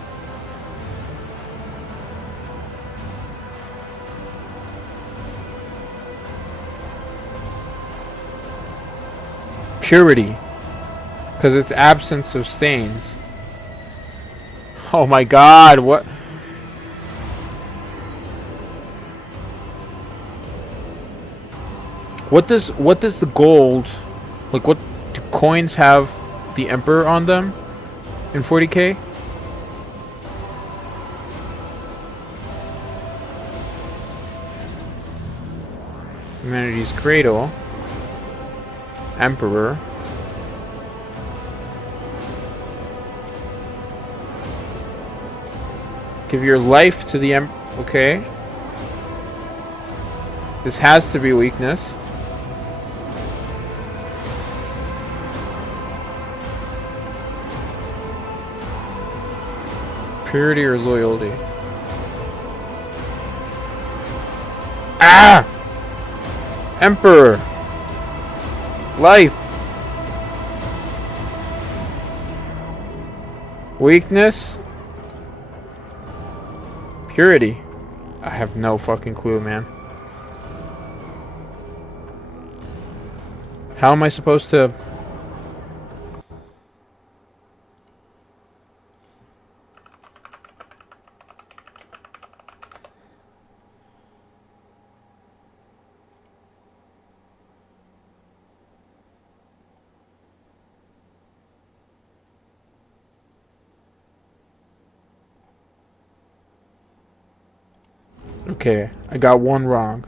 Purity. Because it's absence of stains. Oh my god, what? What does the gold, like, what do coins have the Emperor on them in 40K? Humanity's Cradle. Emperor. Give your life to the okay. This has to be weakness. Purity or loyalty? Ah! Emperor! Life! Weakness? Purity? I have no fucking clue, man. How am I supposed to... Okay, I got one wrong.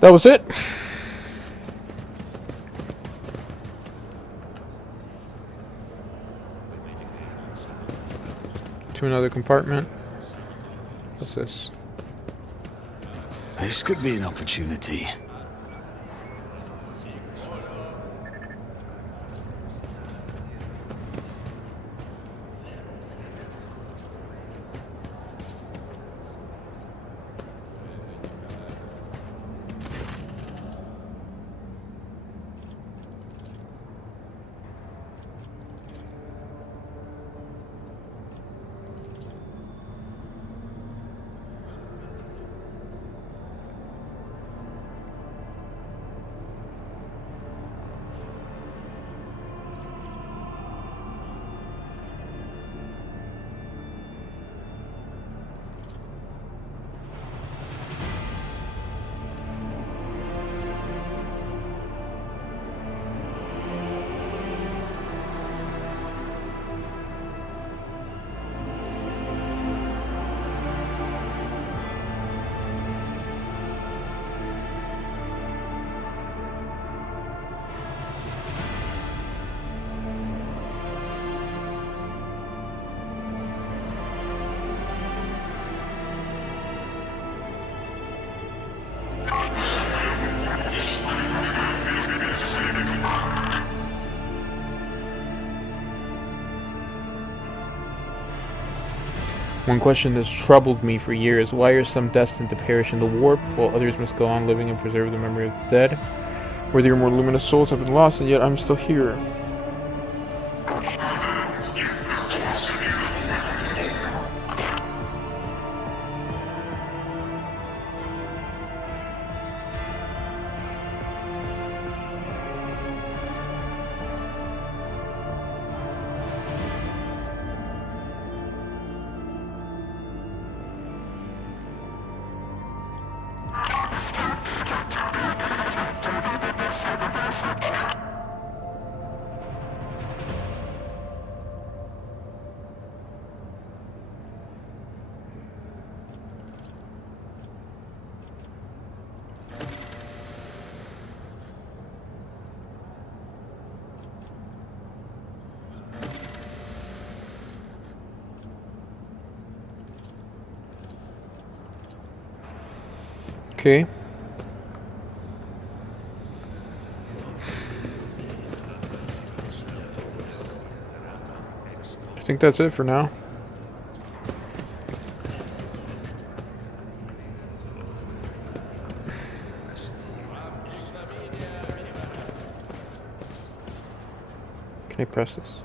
That was it. To another compartment. What's this? This could be an opportunity. One question that's troubled me for years: why are some destined to perish in the warp, while others must go on living and preserve the memory of the dead? Where their more luminous souls have been lost, and yet I'm still here. Okay. I think that's it for now. Can I press this?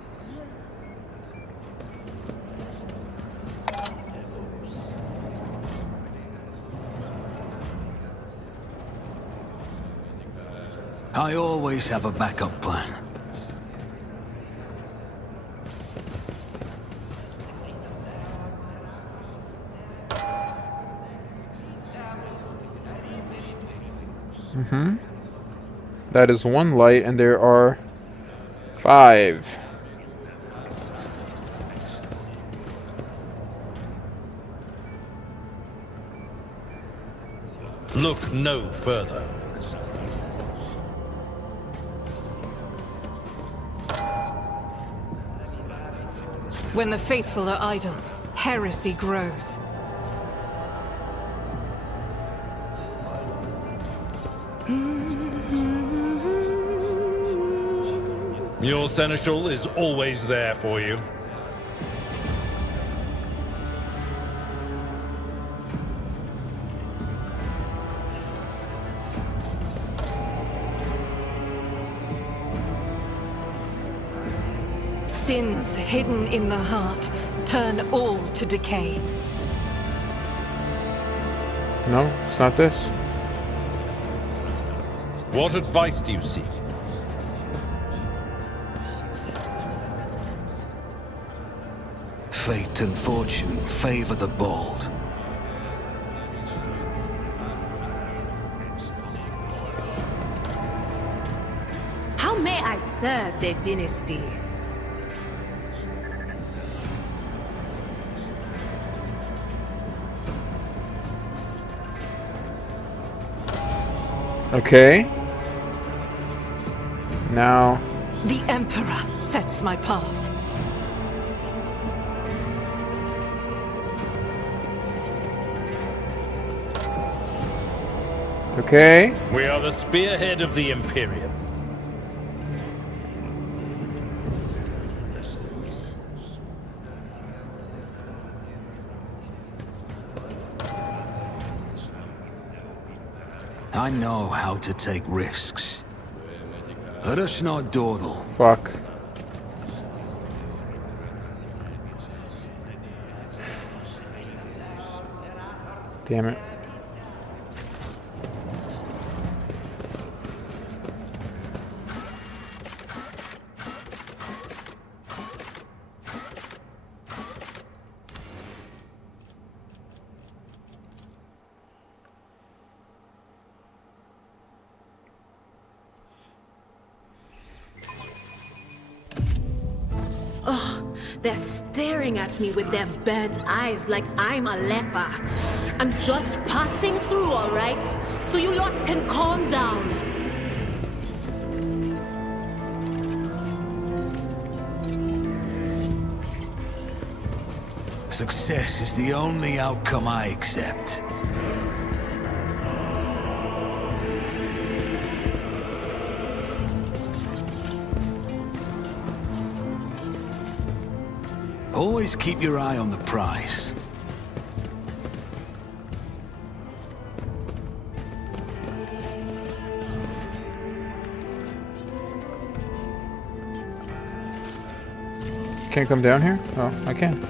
I always have a backup plan. That is one light, and there are 5. Look no further. When the faithful are idle, heresy grows. Your seneschal is always there for you. Sins hidden in the heart turn all to decay. No, it's not this. What advice do you seek? Fate and fortune favor the bold. How may I serve their dynasty? Okay. Now. The Emperor sets my path. Okay. We are the spearhead of the Imperium. I know how to take risks. Let us not dawdle. Fuck. Damn it. They're staring at me with their burnt eyes like I'm a leper. I'm just passing through, all right? So you lots can calm down. Success is the only outcome I accept. Always keep your eye on the prize. Can't come down here? Oh, I can.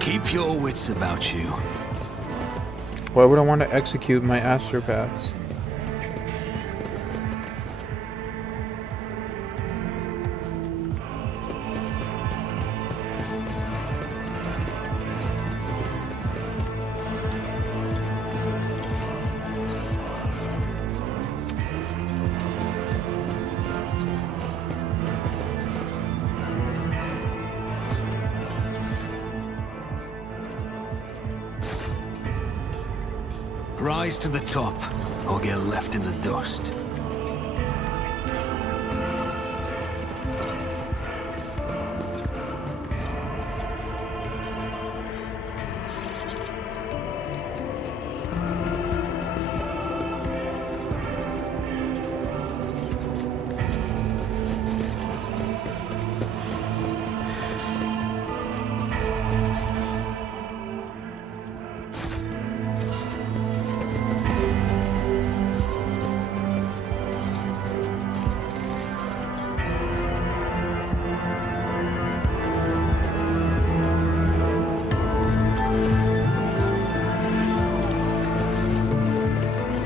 Keep your wits about you. Why would I want to execute my astropaths? Rise to the top, or get left in the dust.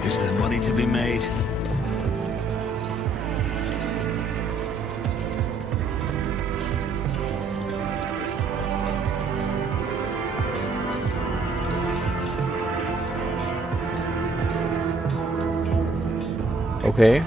Is there money to be made? Okay.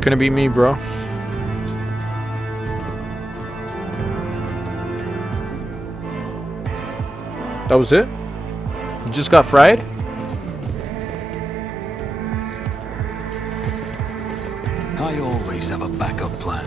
Gonna be me, bro. That was it? You just got fried? I always have a backup plan.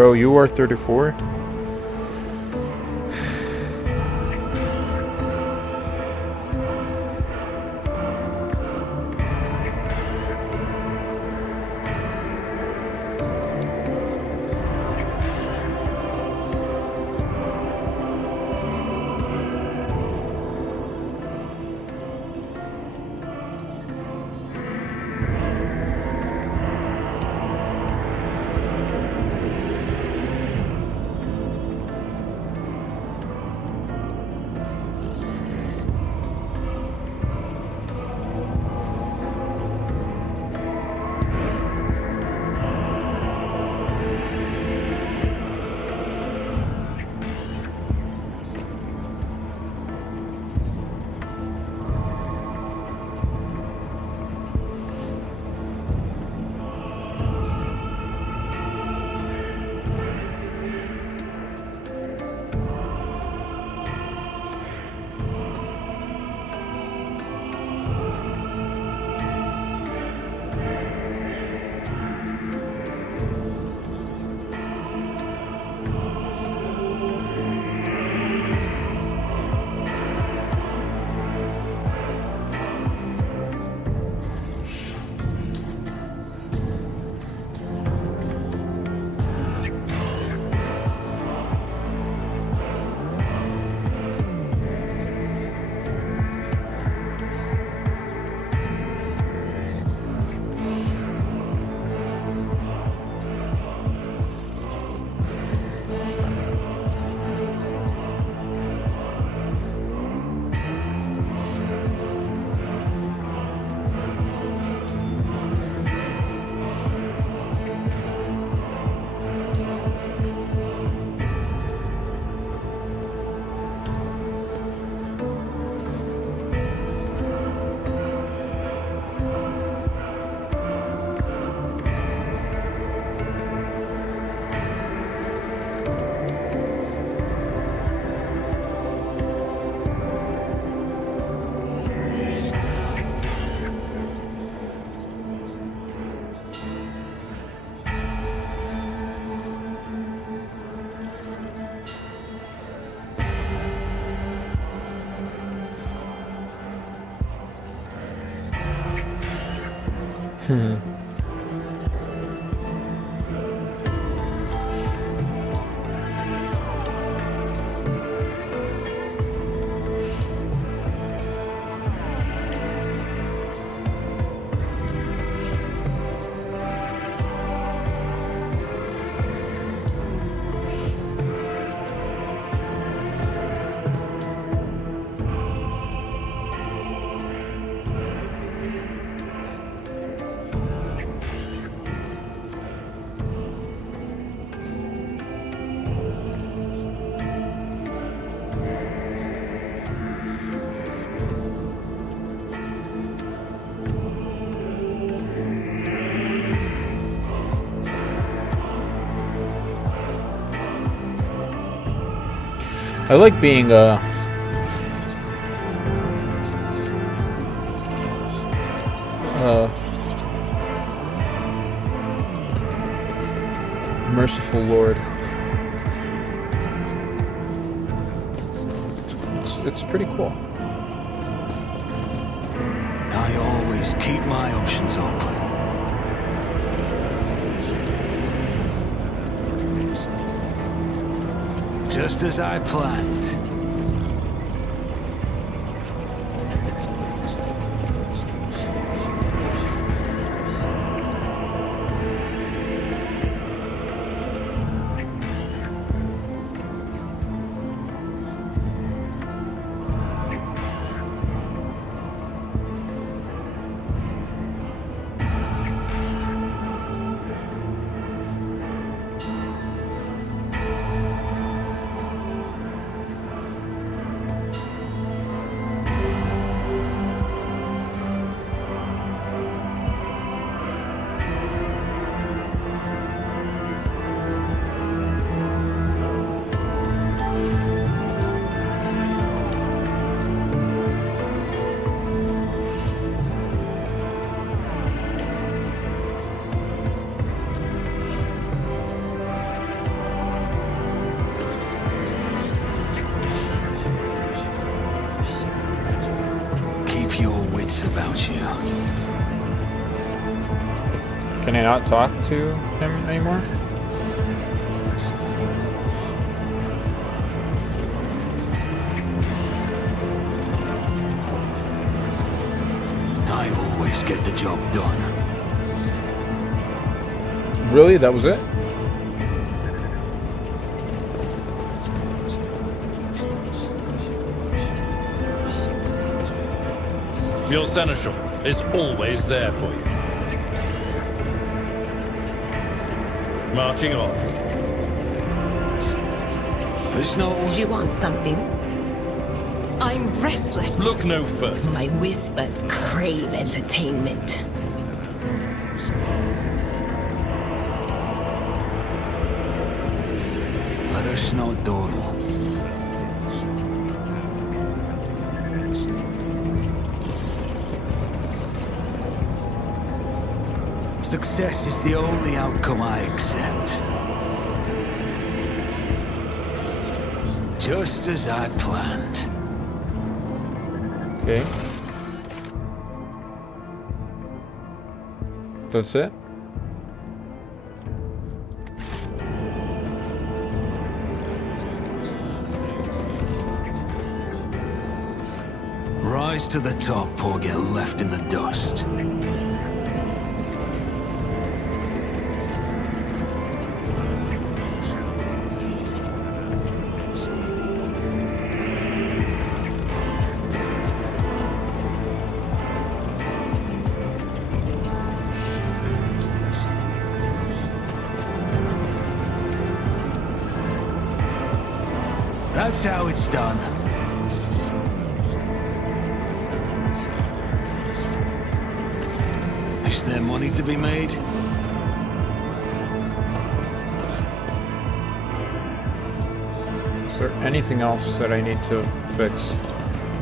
Bro, you are 34? I like being merciful Lord. It's pretty cool. I always keep my options open. Just as I planned. Keep your wits about you. Can I not talk to him anymore? I always get the job done. Really? That was it? Your seneschal is always there for you. Marching on. There's no... You want something? I'm restless. Look no further. My whispers crave entertainment. Let us not dawdle. Success is the only outcome I accept. Just as I planned. Okay. That's it? Rise to the top or get left in the dust. That's how it's done. Is there money to be made? Is there anything else that I need to fix?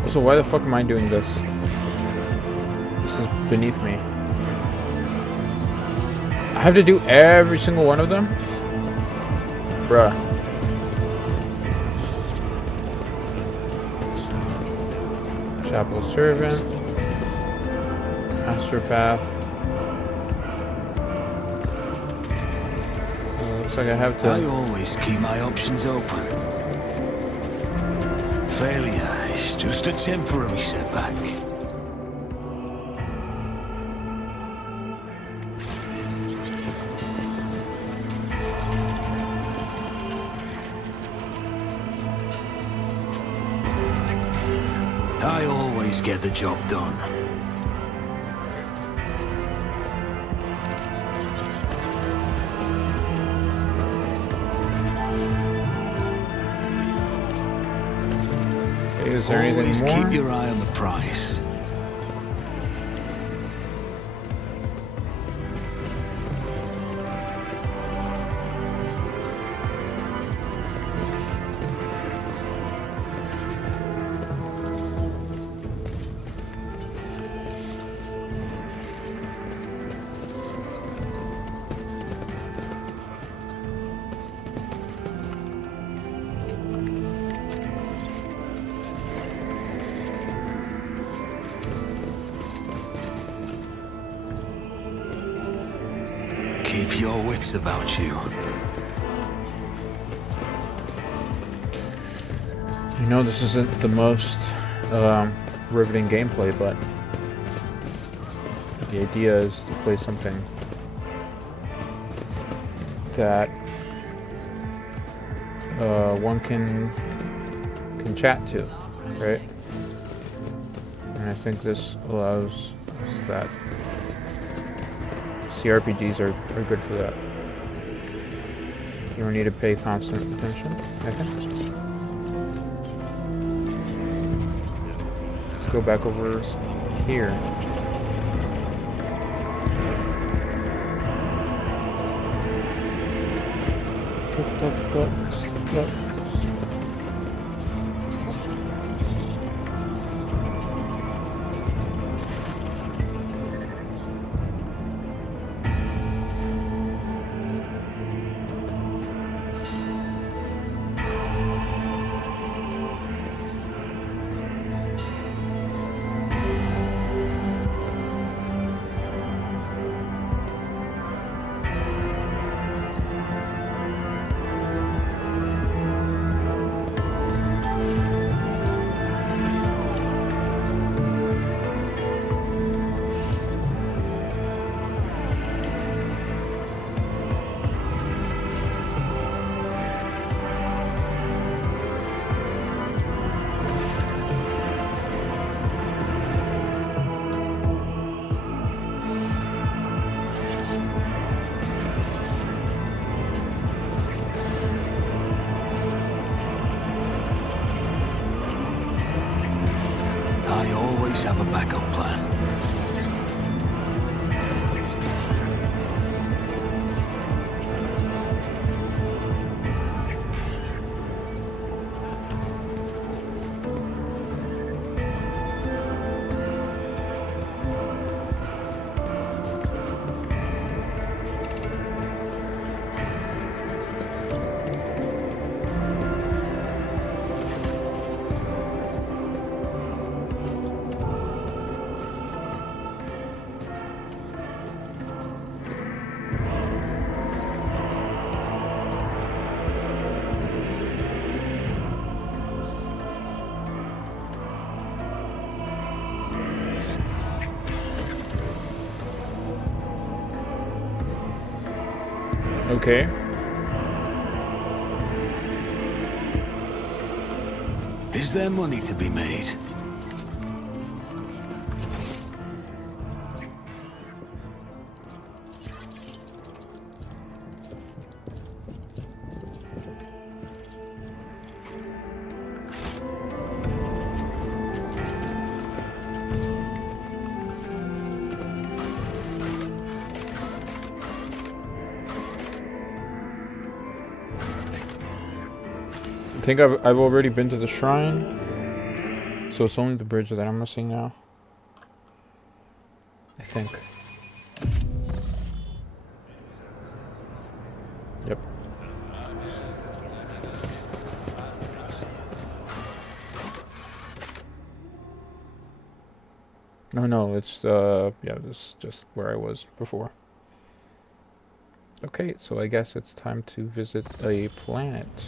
Also, why the fuck am I doing this? This is beneath me. I have to do every single one of them? Bruh. Chapel Servant. Astropath. Looks like I have to... I always keep my options open. Failure is just a temporary setback. I always get the job done. Is there anything Always more? keep your eye on the prize. Keep your wits about you. You know, this isn't the most riveting gameplay, but the idea is to play something that one can chat to, right? And I think this allows us that. CRPGs are good for that. You don't need to pay constant attention, I think. Let's go back over here. I always have a backup plan. Okay. Is there money to be made? I think I've already been to the shrine, so it's only the bridge that I'm missing now. I think. Yep. No, it's yeah, this is just where I was before. Okay, so I guess it's time to visit a planet.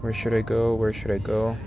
Where should I go? Where should I go?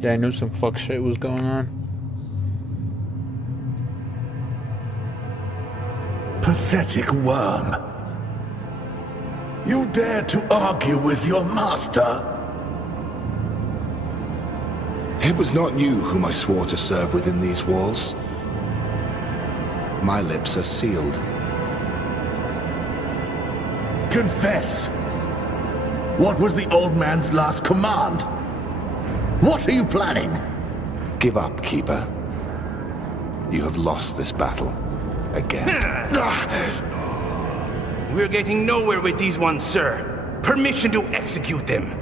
Yeah, I knew some fuck shit was going on. Pathetic worm. You dare to argue with your master? It was not you whom I swore to serve within these walls. My lips are sealed. Confess. What was the old man's last command? What are you planning? Give up, Keeper. You have lost this battle. Again. We're getting nowhere with these ones, sir. Permission to execute them.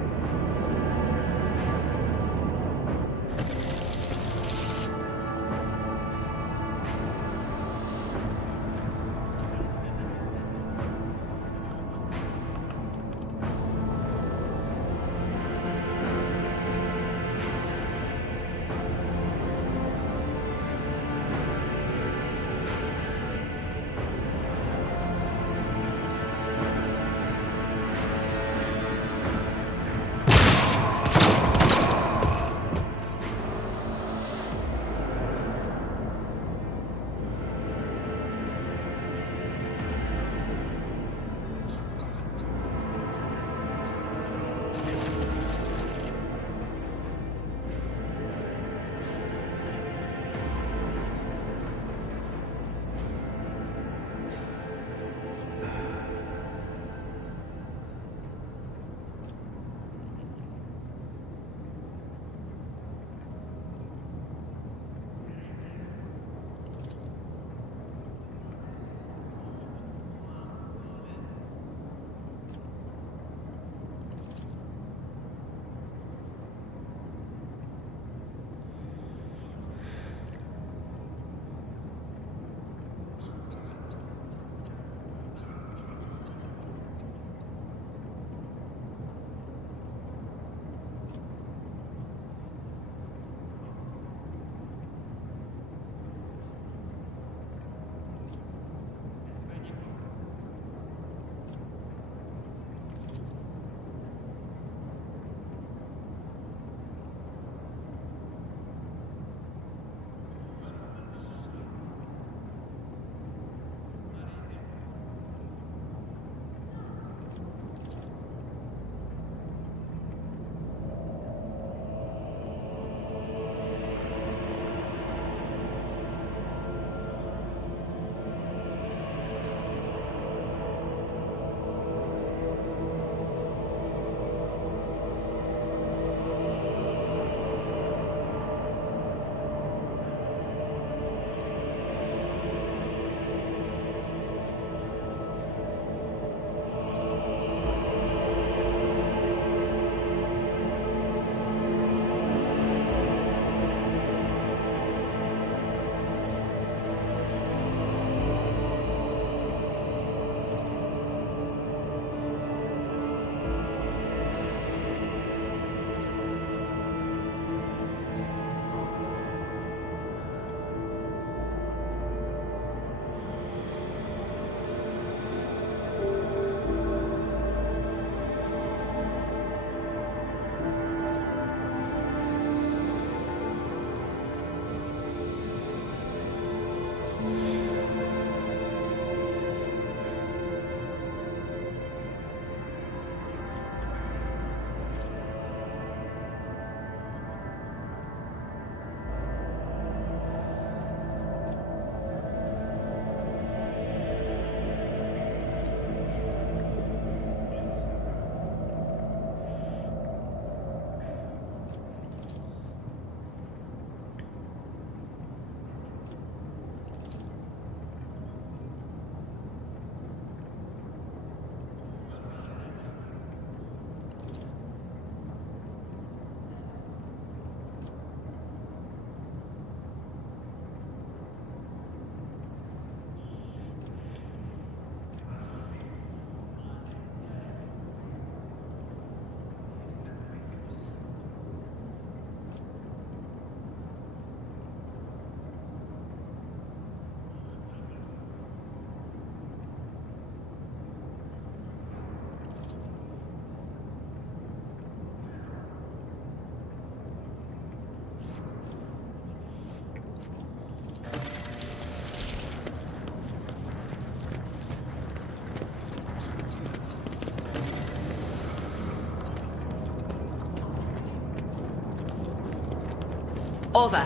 Over.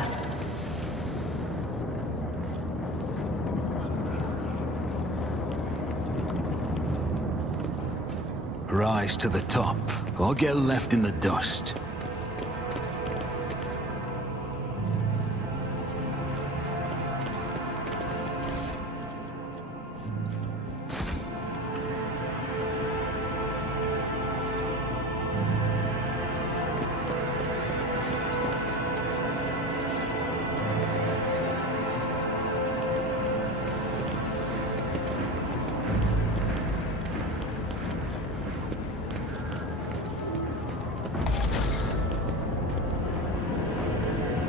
Rise to the top, or get left in the dust.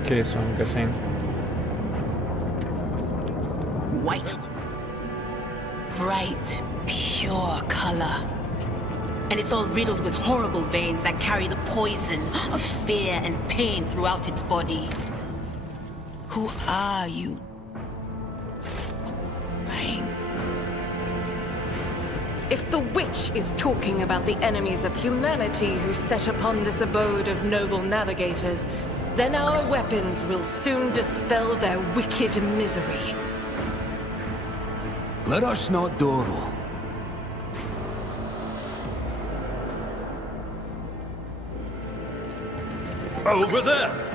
Okay, so I'm guessing. White. Bright, pure color. And it's all riddled with horrible veins that carry the poison of fear and pain throughout its body. Who are you? Right? If the witch is talking about the enemies of humanity who set upon this abode of noble navigators, then our weapons will soon dispel their wicked misery. Let us not dawdle. Over there!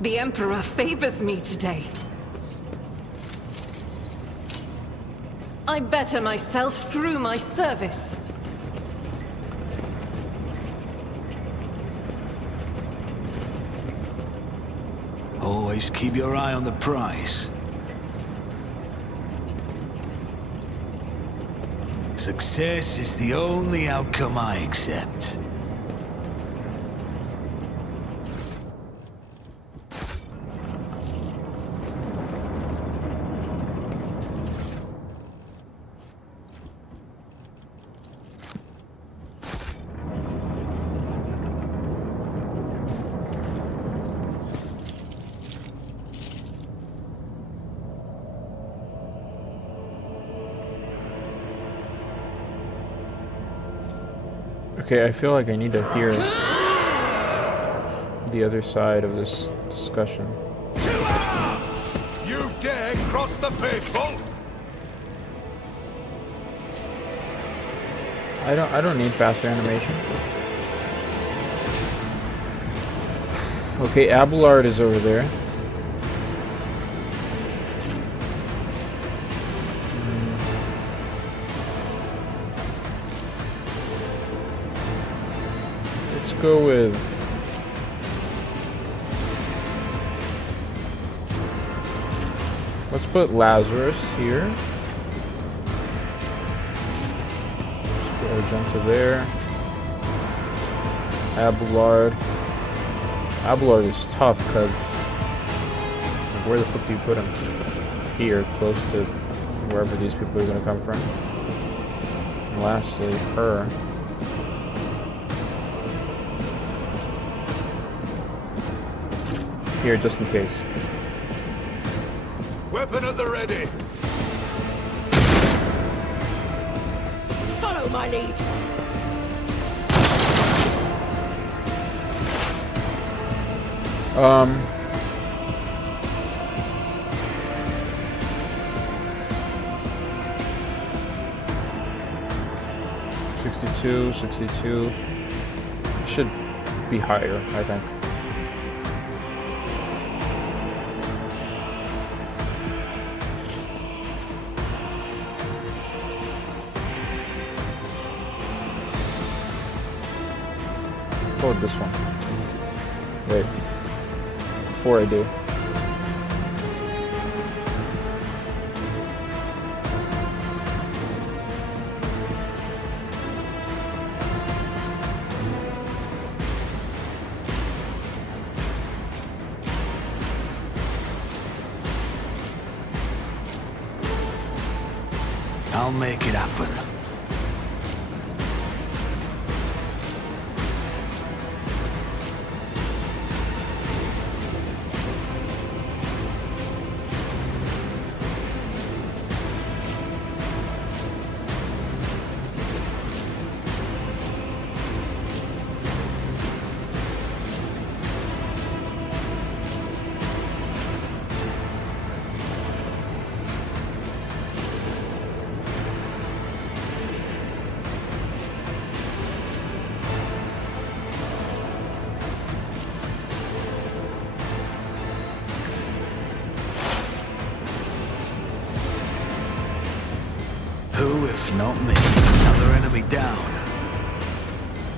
The Emperor favors me today. I better myself through my service. Always keep your eye on the prize. Success is the only outcome I accept. Okay, I feel like I need to hear the other side of this discussion. To arms! You dare cross the faithful? I don't need faster animation. Okay, Abelard is over there. Let's go with let's put Lazarus here. Let's go jump to there. Abelard. Abelard is tough because where the fuck do you put him? Here, close to wherever these people are gonna come from. And lastly, her. Here, just in case. Weapon at the ready. Follow my lead. Um. $62 should be higher, I think. Let's go with this one. Wait. Before I do. I'll make it happen. Who, if not me? Another enemy down.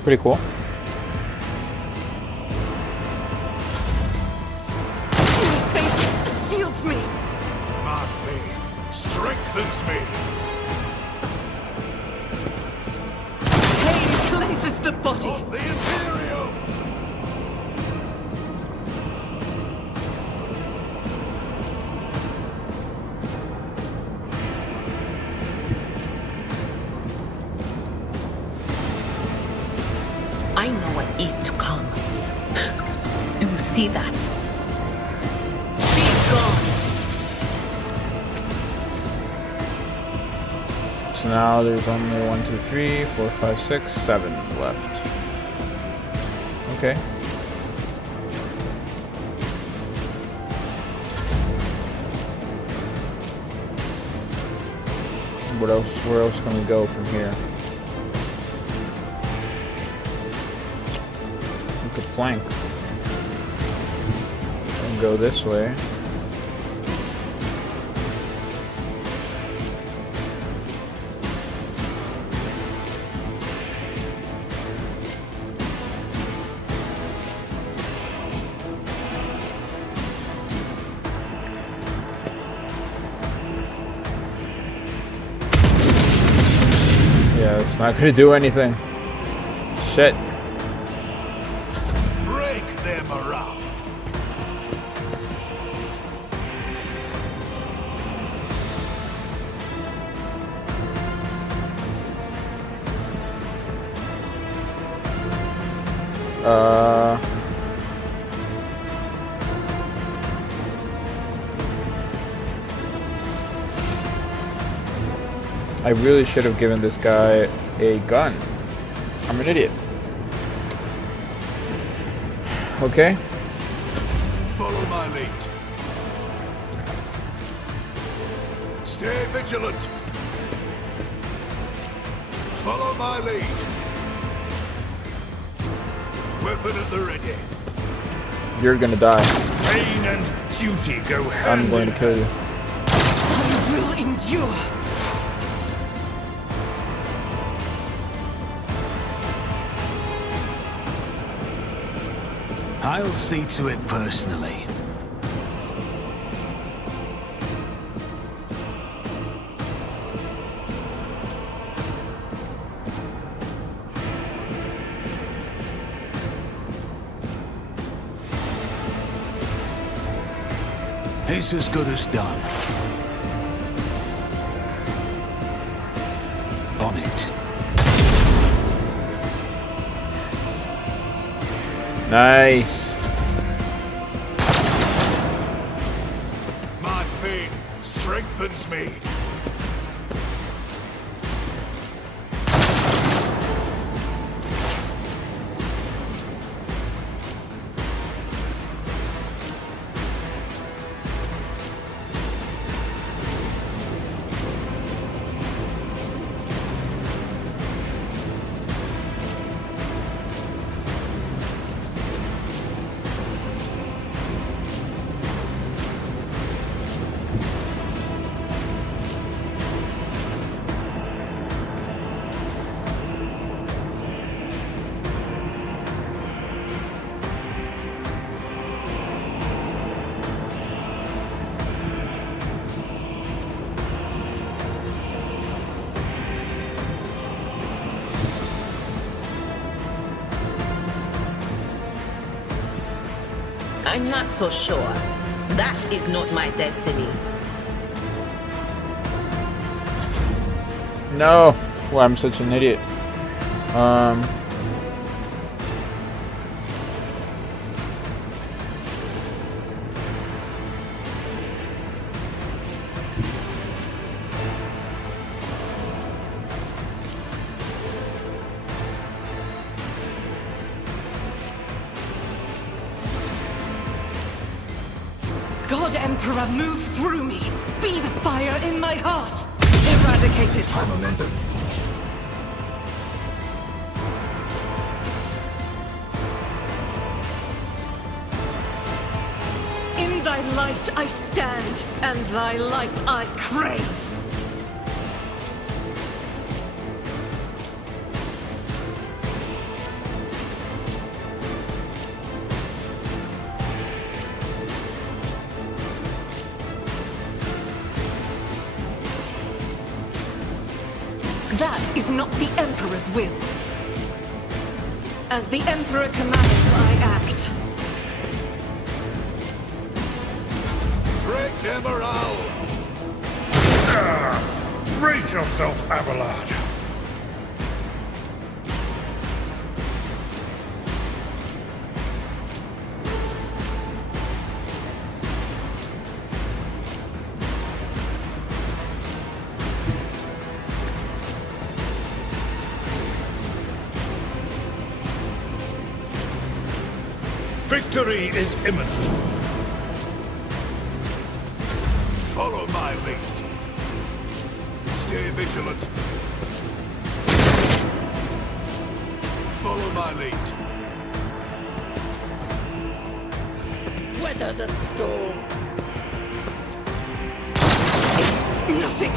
Pretty cool. Faith shields me. My faith strengthens me. Pain cleanses the body. The Imperium! I know what is to come. Do you see that? Be gone! So now there's only 1, 2, 3, 4, 5, 6, 7 left. Okay. What else? Where else can we go from here? We could flank and go this way. Yeah, it's not gonna do anything. Shit. Break them around. I really should have given this guy a gun. I'm an idiot. Okay. Follow my lead. Stay vigilant. Follow my lead. Weapon at the ready. You're gonna die. Pain and duty go hand I'm going to kill you. I will endure. I'll see to it personally. It's as good as done. On it. Nice. My faith strengthens me. I'm not so sure. That is not my destiny. No! Well, I'm such an idiot. God Emperor, move through me. Be the fire in my heart. Eradicated. In thy light I stand, and thy light I crave. That is not the Emperor's will. As the Emperor commands, I act. Break their morale! Brace yourself, Abelard. Victory is imminent. Follow my lead. Stay vigilant. Follow my lead. Weather the storm. It's nothing.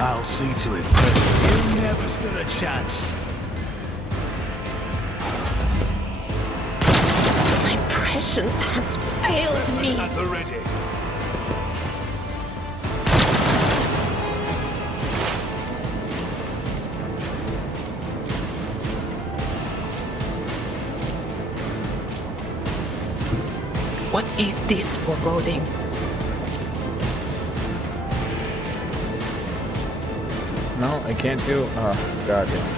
I'll see to it, but you never stood a chance. My prescience has failed me. At the ready. What is this foreboding? No, I can't do. Oh, goddamn.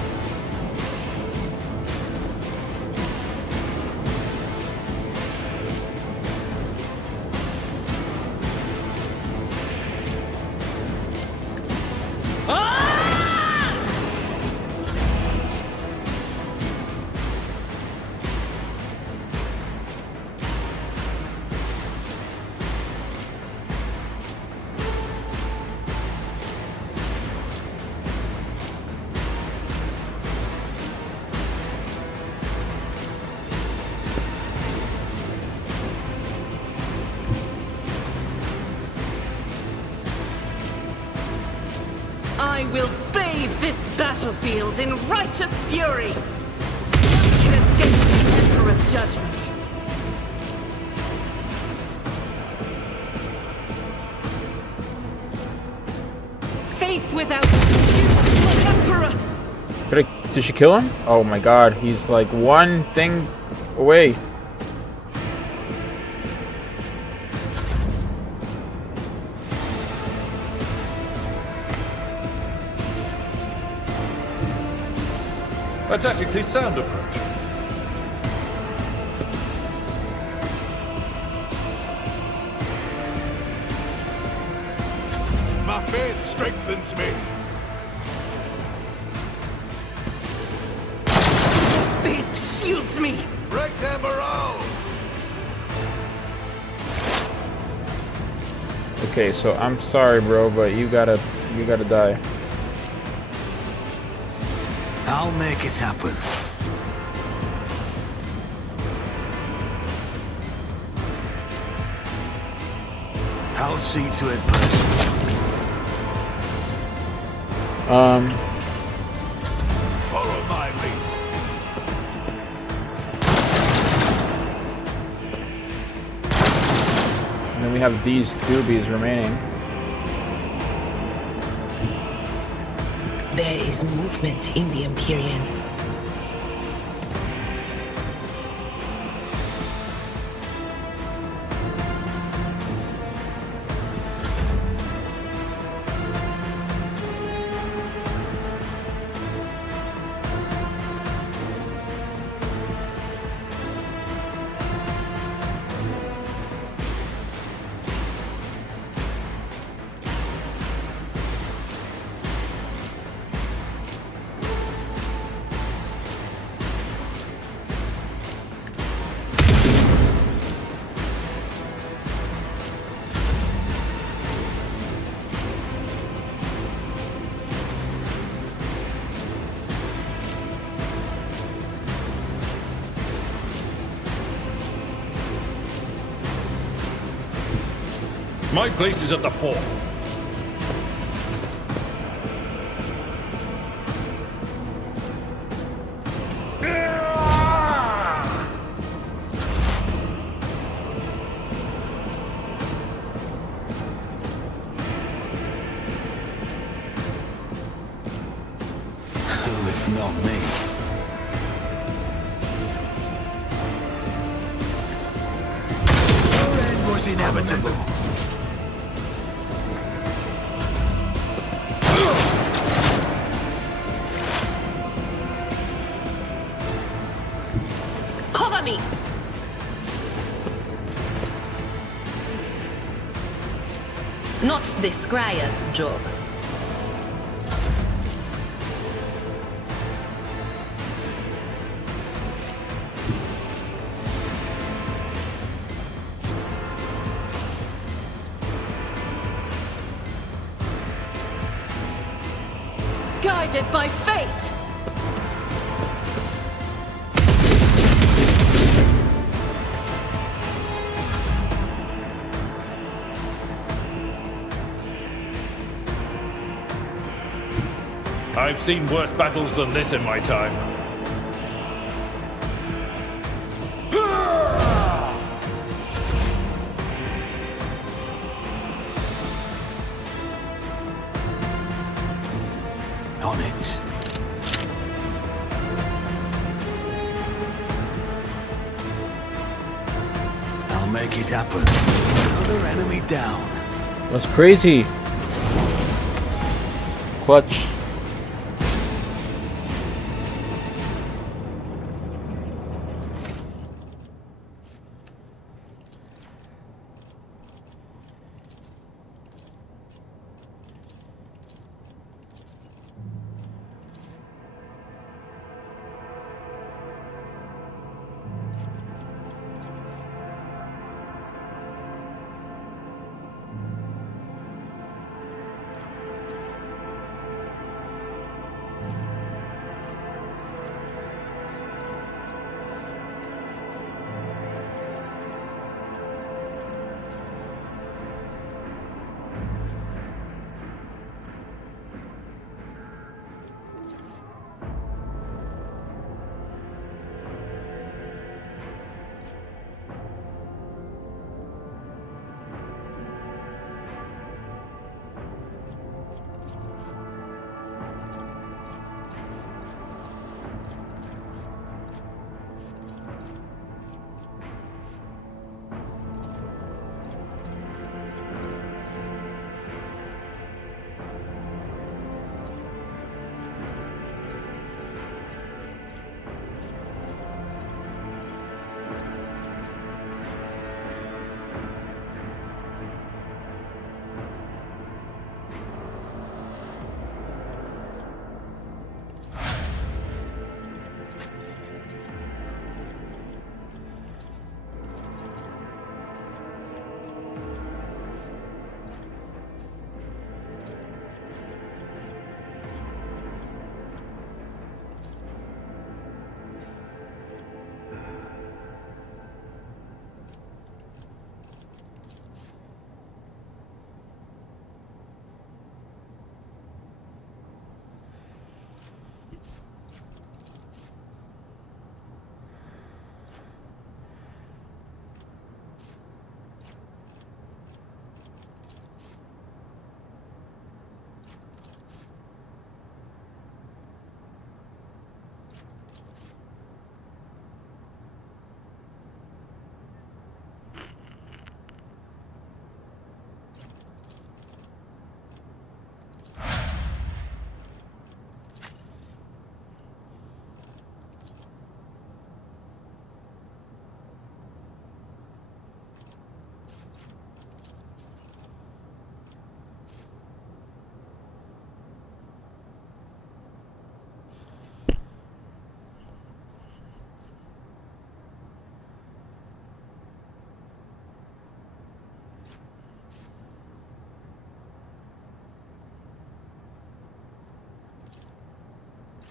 I will bathe this battlefield in righteous fury. None can escape the Emperor's judgment. Faith without the Emperor. Did she kill him? Oh my god, he's like one thing away. A tactically sound approach. My faith strengthens me. Faith shields me. Break their morale. Okay, so I'm sorry, bro, but you gotta die. I'll make it happen. I'll see to it personally. Follow my lead. And then we have these doobies remaining. There is movement in the Empyrean. My place is at the fort. Who, if not me? Your end was inevitable. Cover me! Not the Scryer's job. Guided by faith! I've seen worse battles than this in my time. On it. I'll make it happen. Another enemy down. That's crazy. Clutch.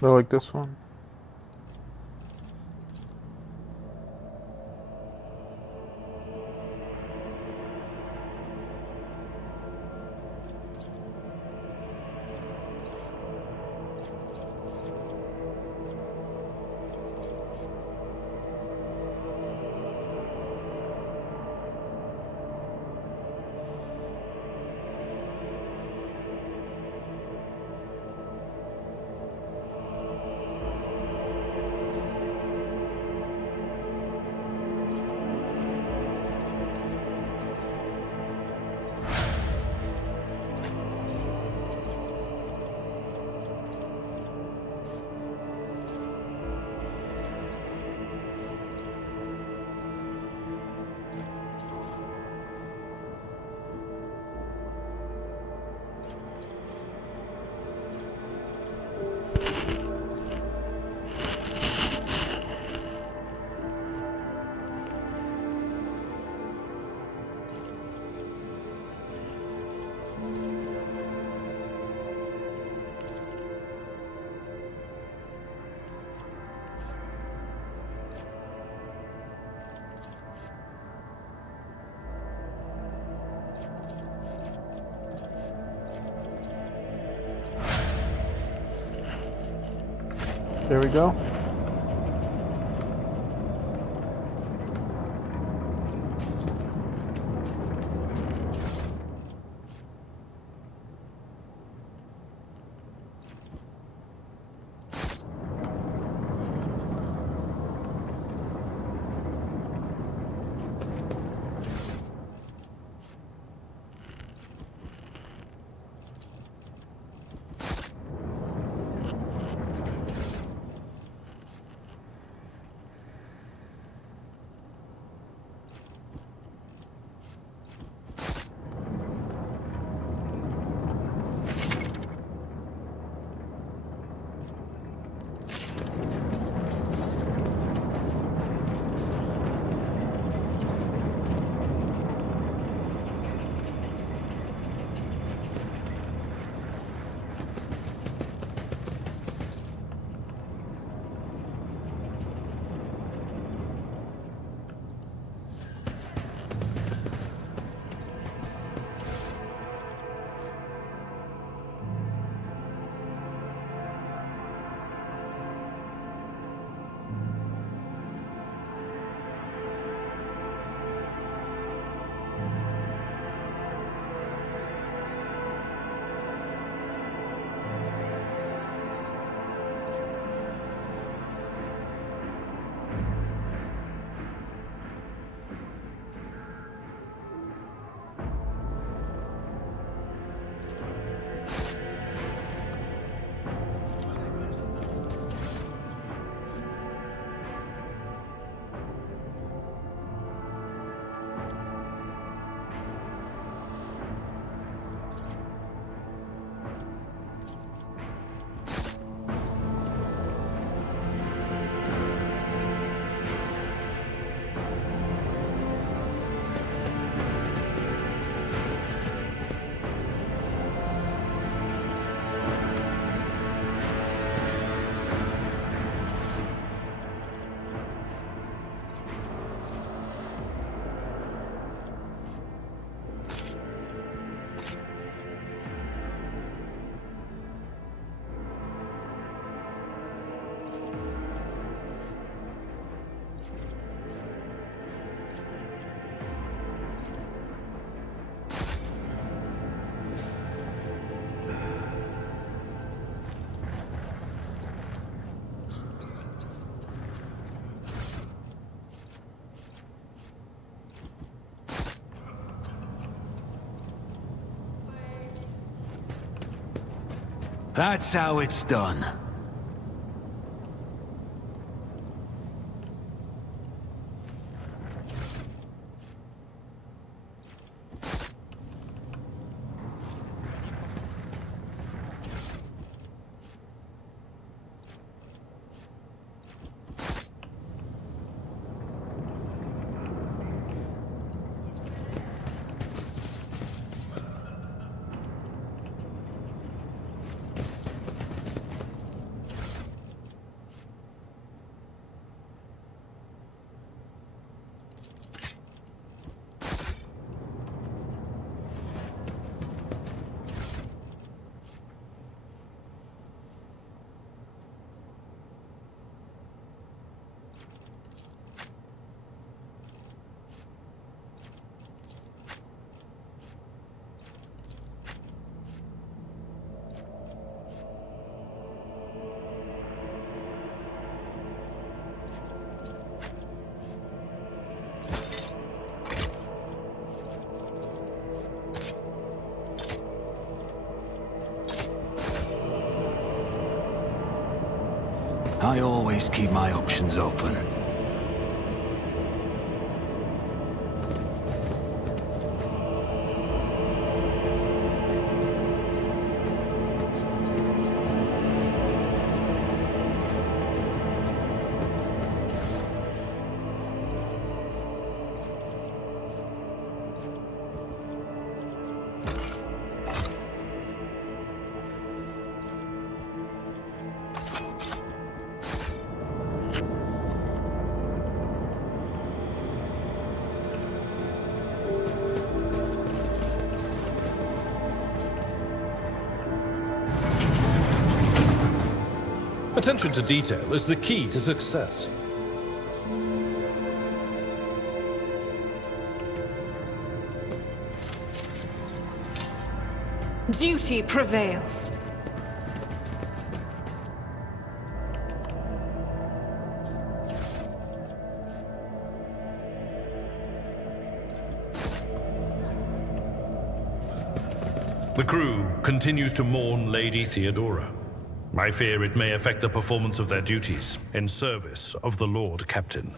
I like this one. There we go. That's how it's done. I always keep my options open. Attention to detail is the key to success. Duty prevails. The crew continues to mourn Lady Theodora. I fear it may affect the performance of their duties in service of the Lord Captain.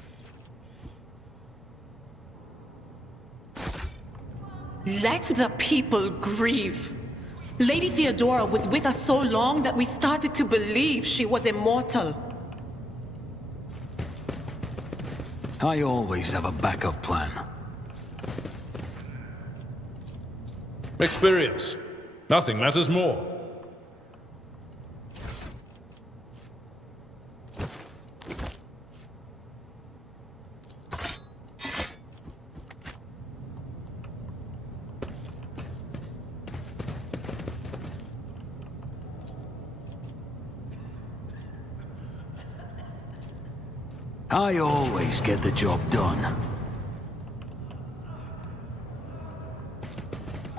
Let the people grieve. Lady Theodora was with us so long that we started to believe she was immortal. I always have a backup plan. Experience. Nothing matters more. I always get the job done.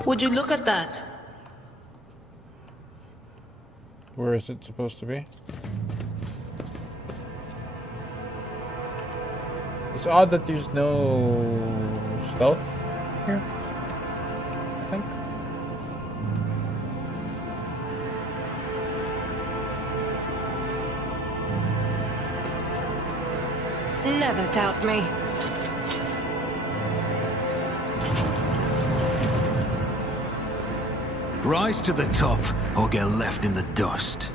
Would you look at that? Where is it supposed to be? It's odd that there's no stealth here, I think. Never doubt me. Rise to the top or get left in the dust.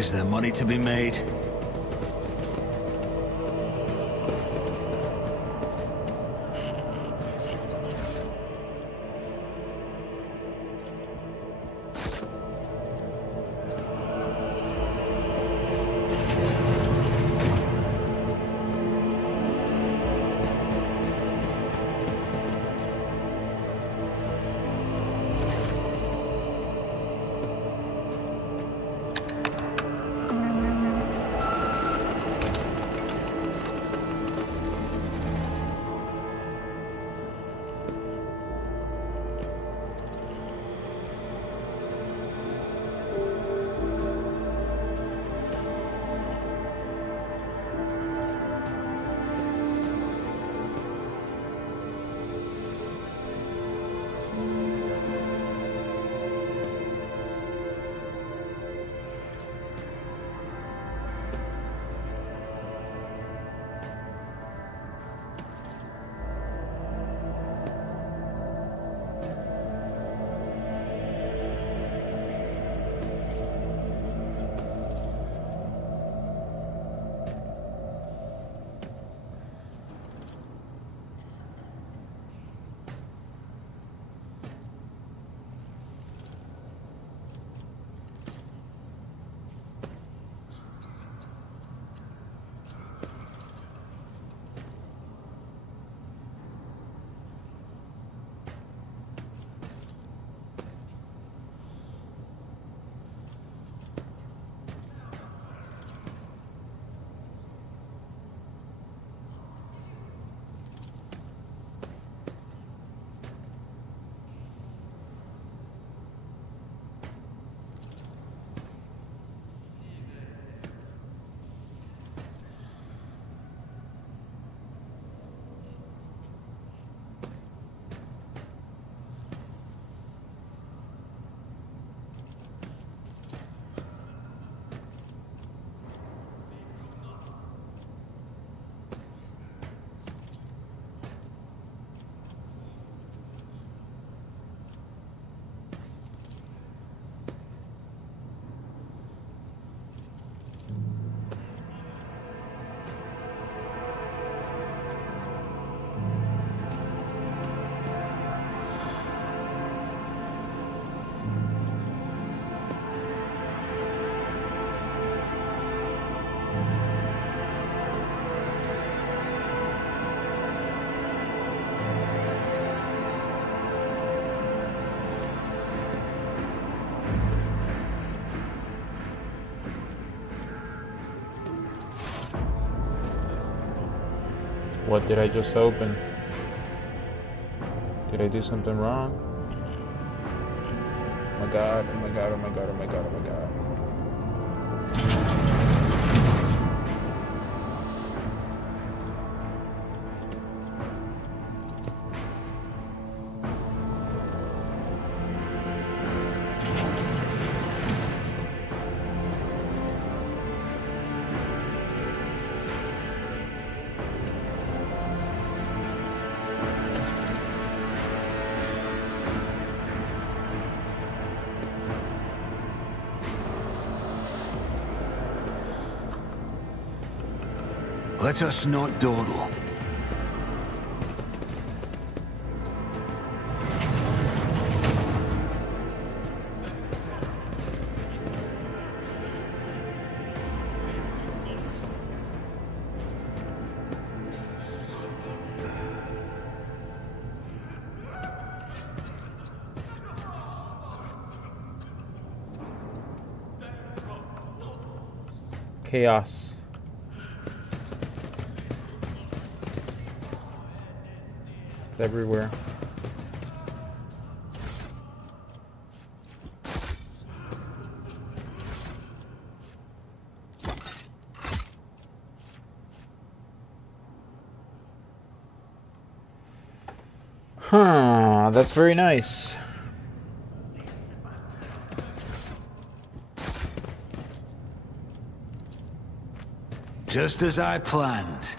Is there money to be made? What did I just open? Did I do something wrong? Oh my god, oh my god, oh my god, oh my god, oh my god. Let us not dawdle. Chaos. It's everywhere. Huh, that's very nice. Just as I planned.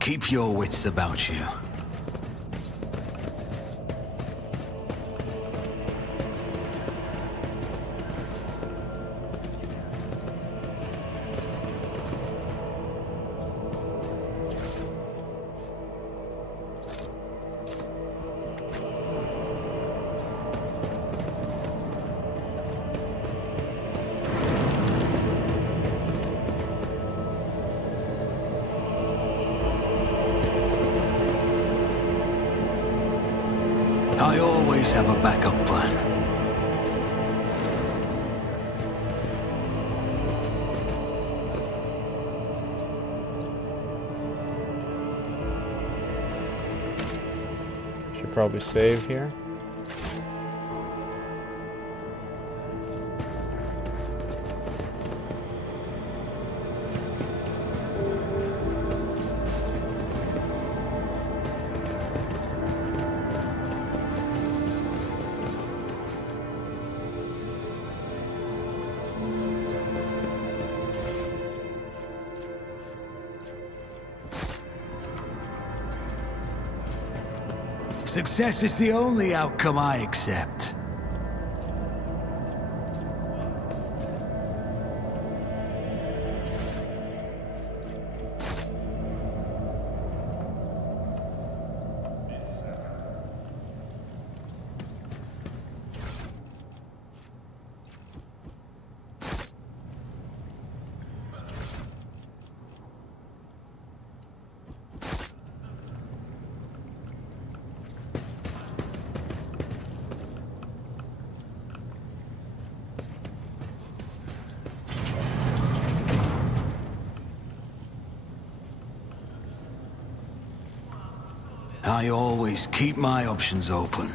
Keep your wits about you. I always have a backup plan. Should probably save here. Success is the only outcome I accept. I always keep my options open.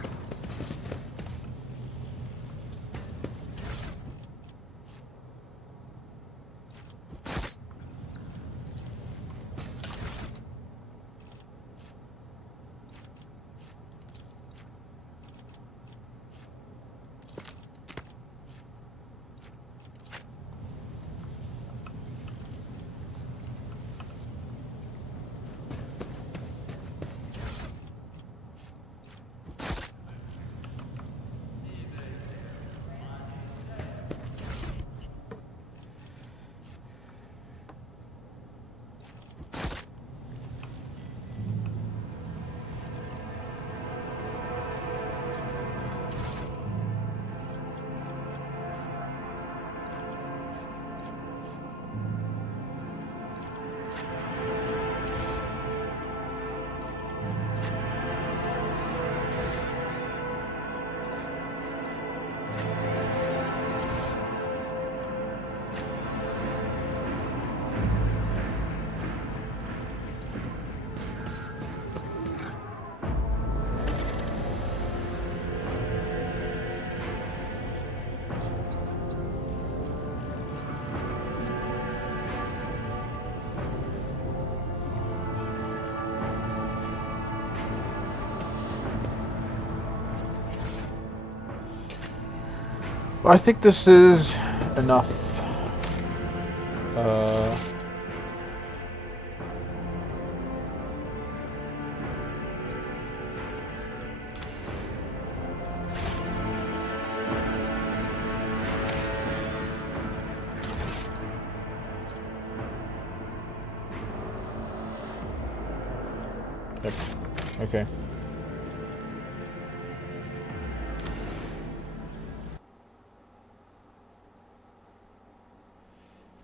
I think this is enough. Yep. Okay.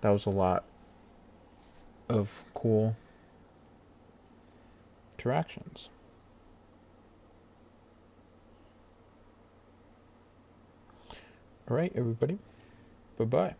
That was a lot of cool interactions. All right, everybody. Bye-bye.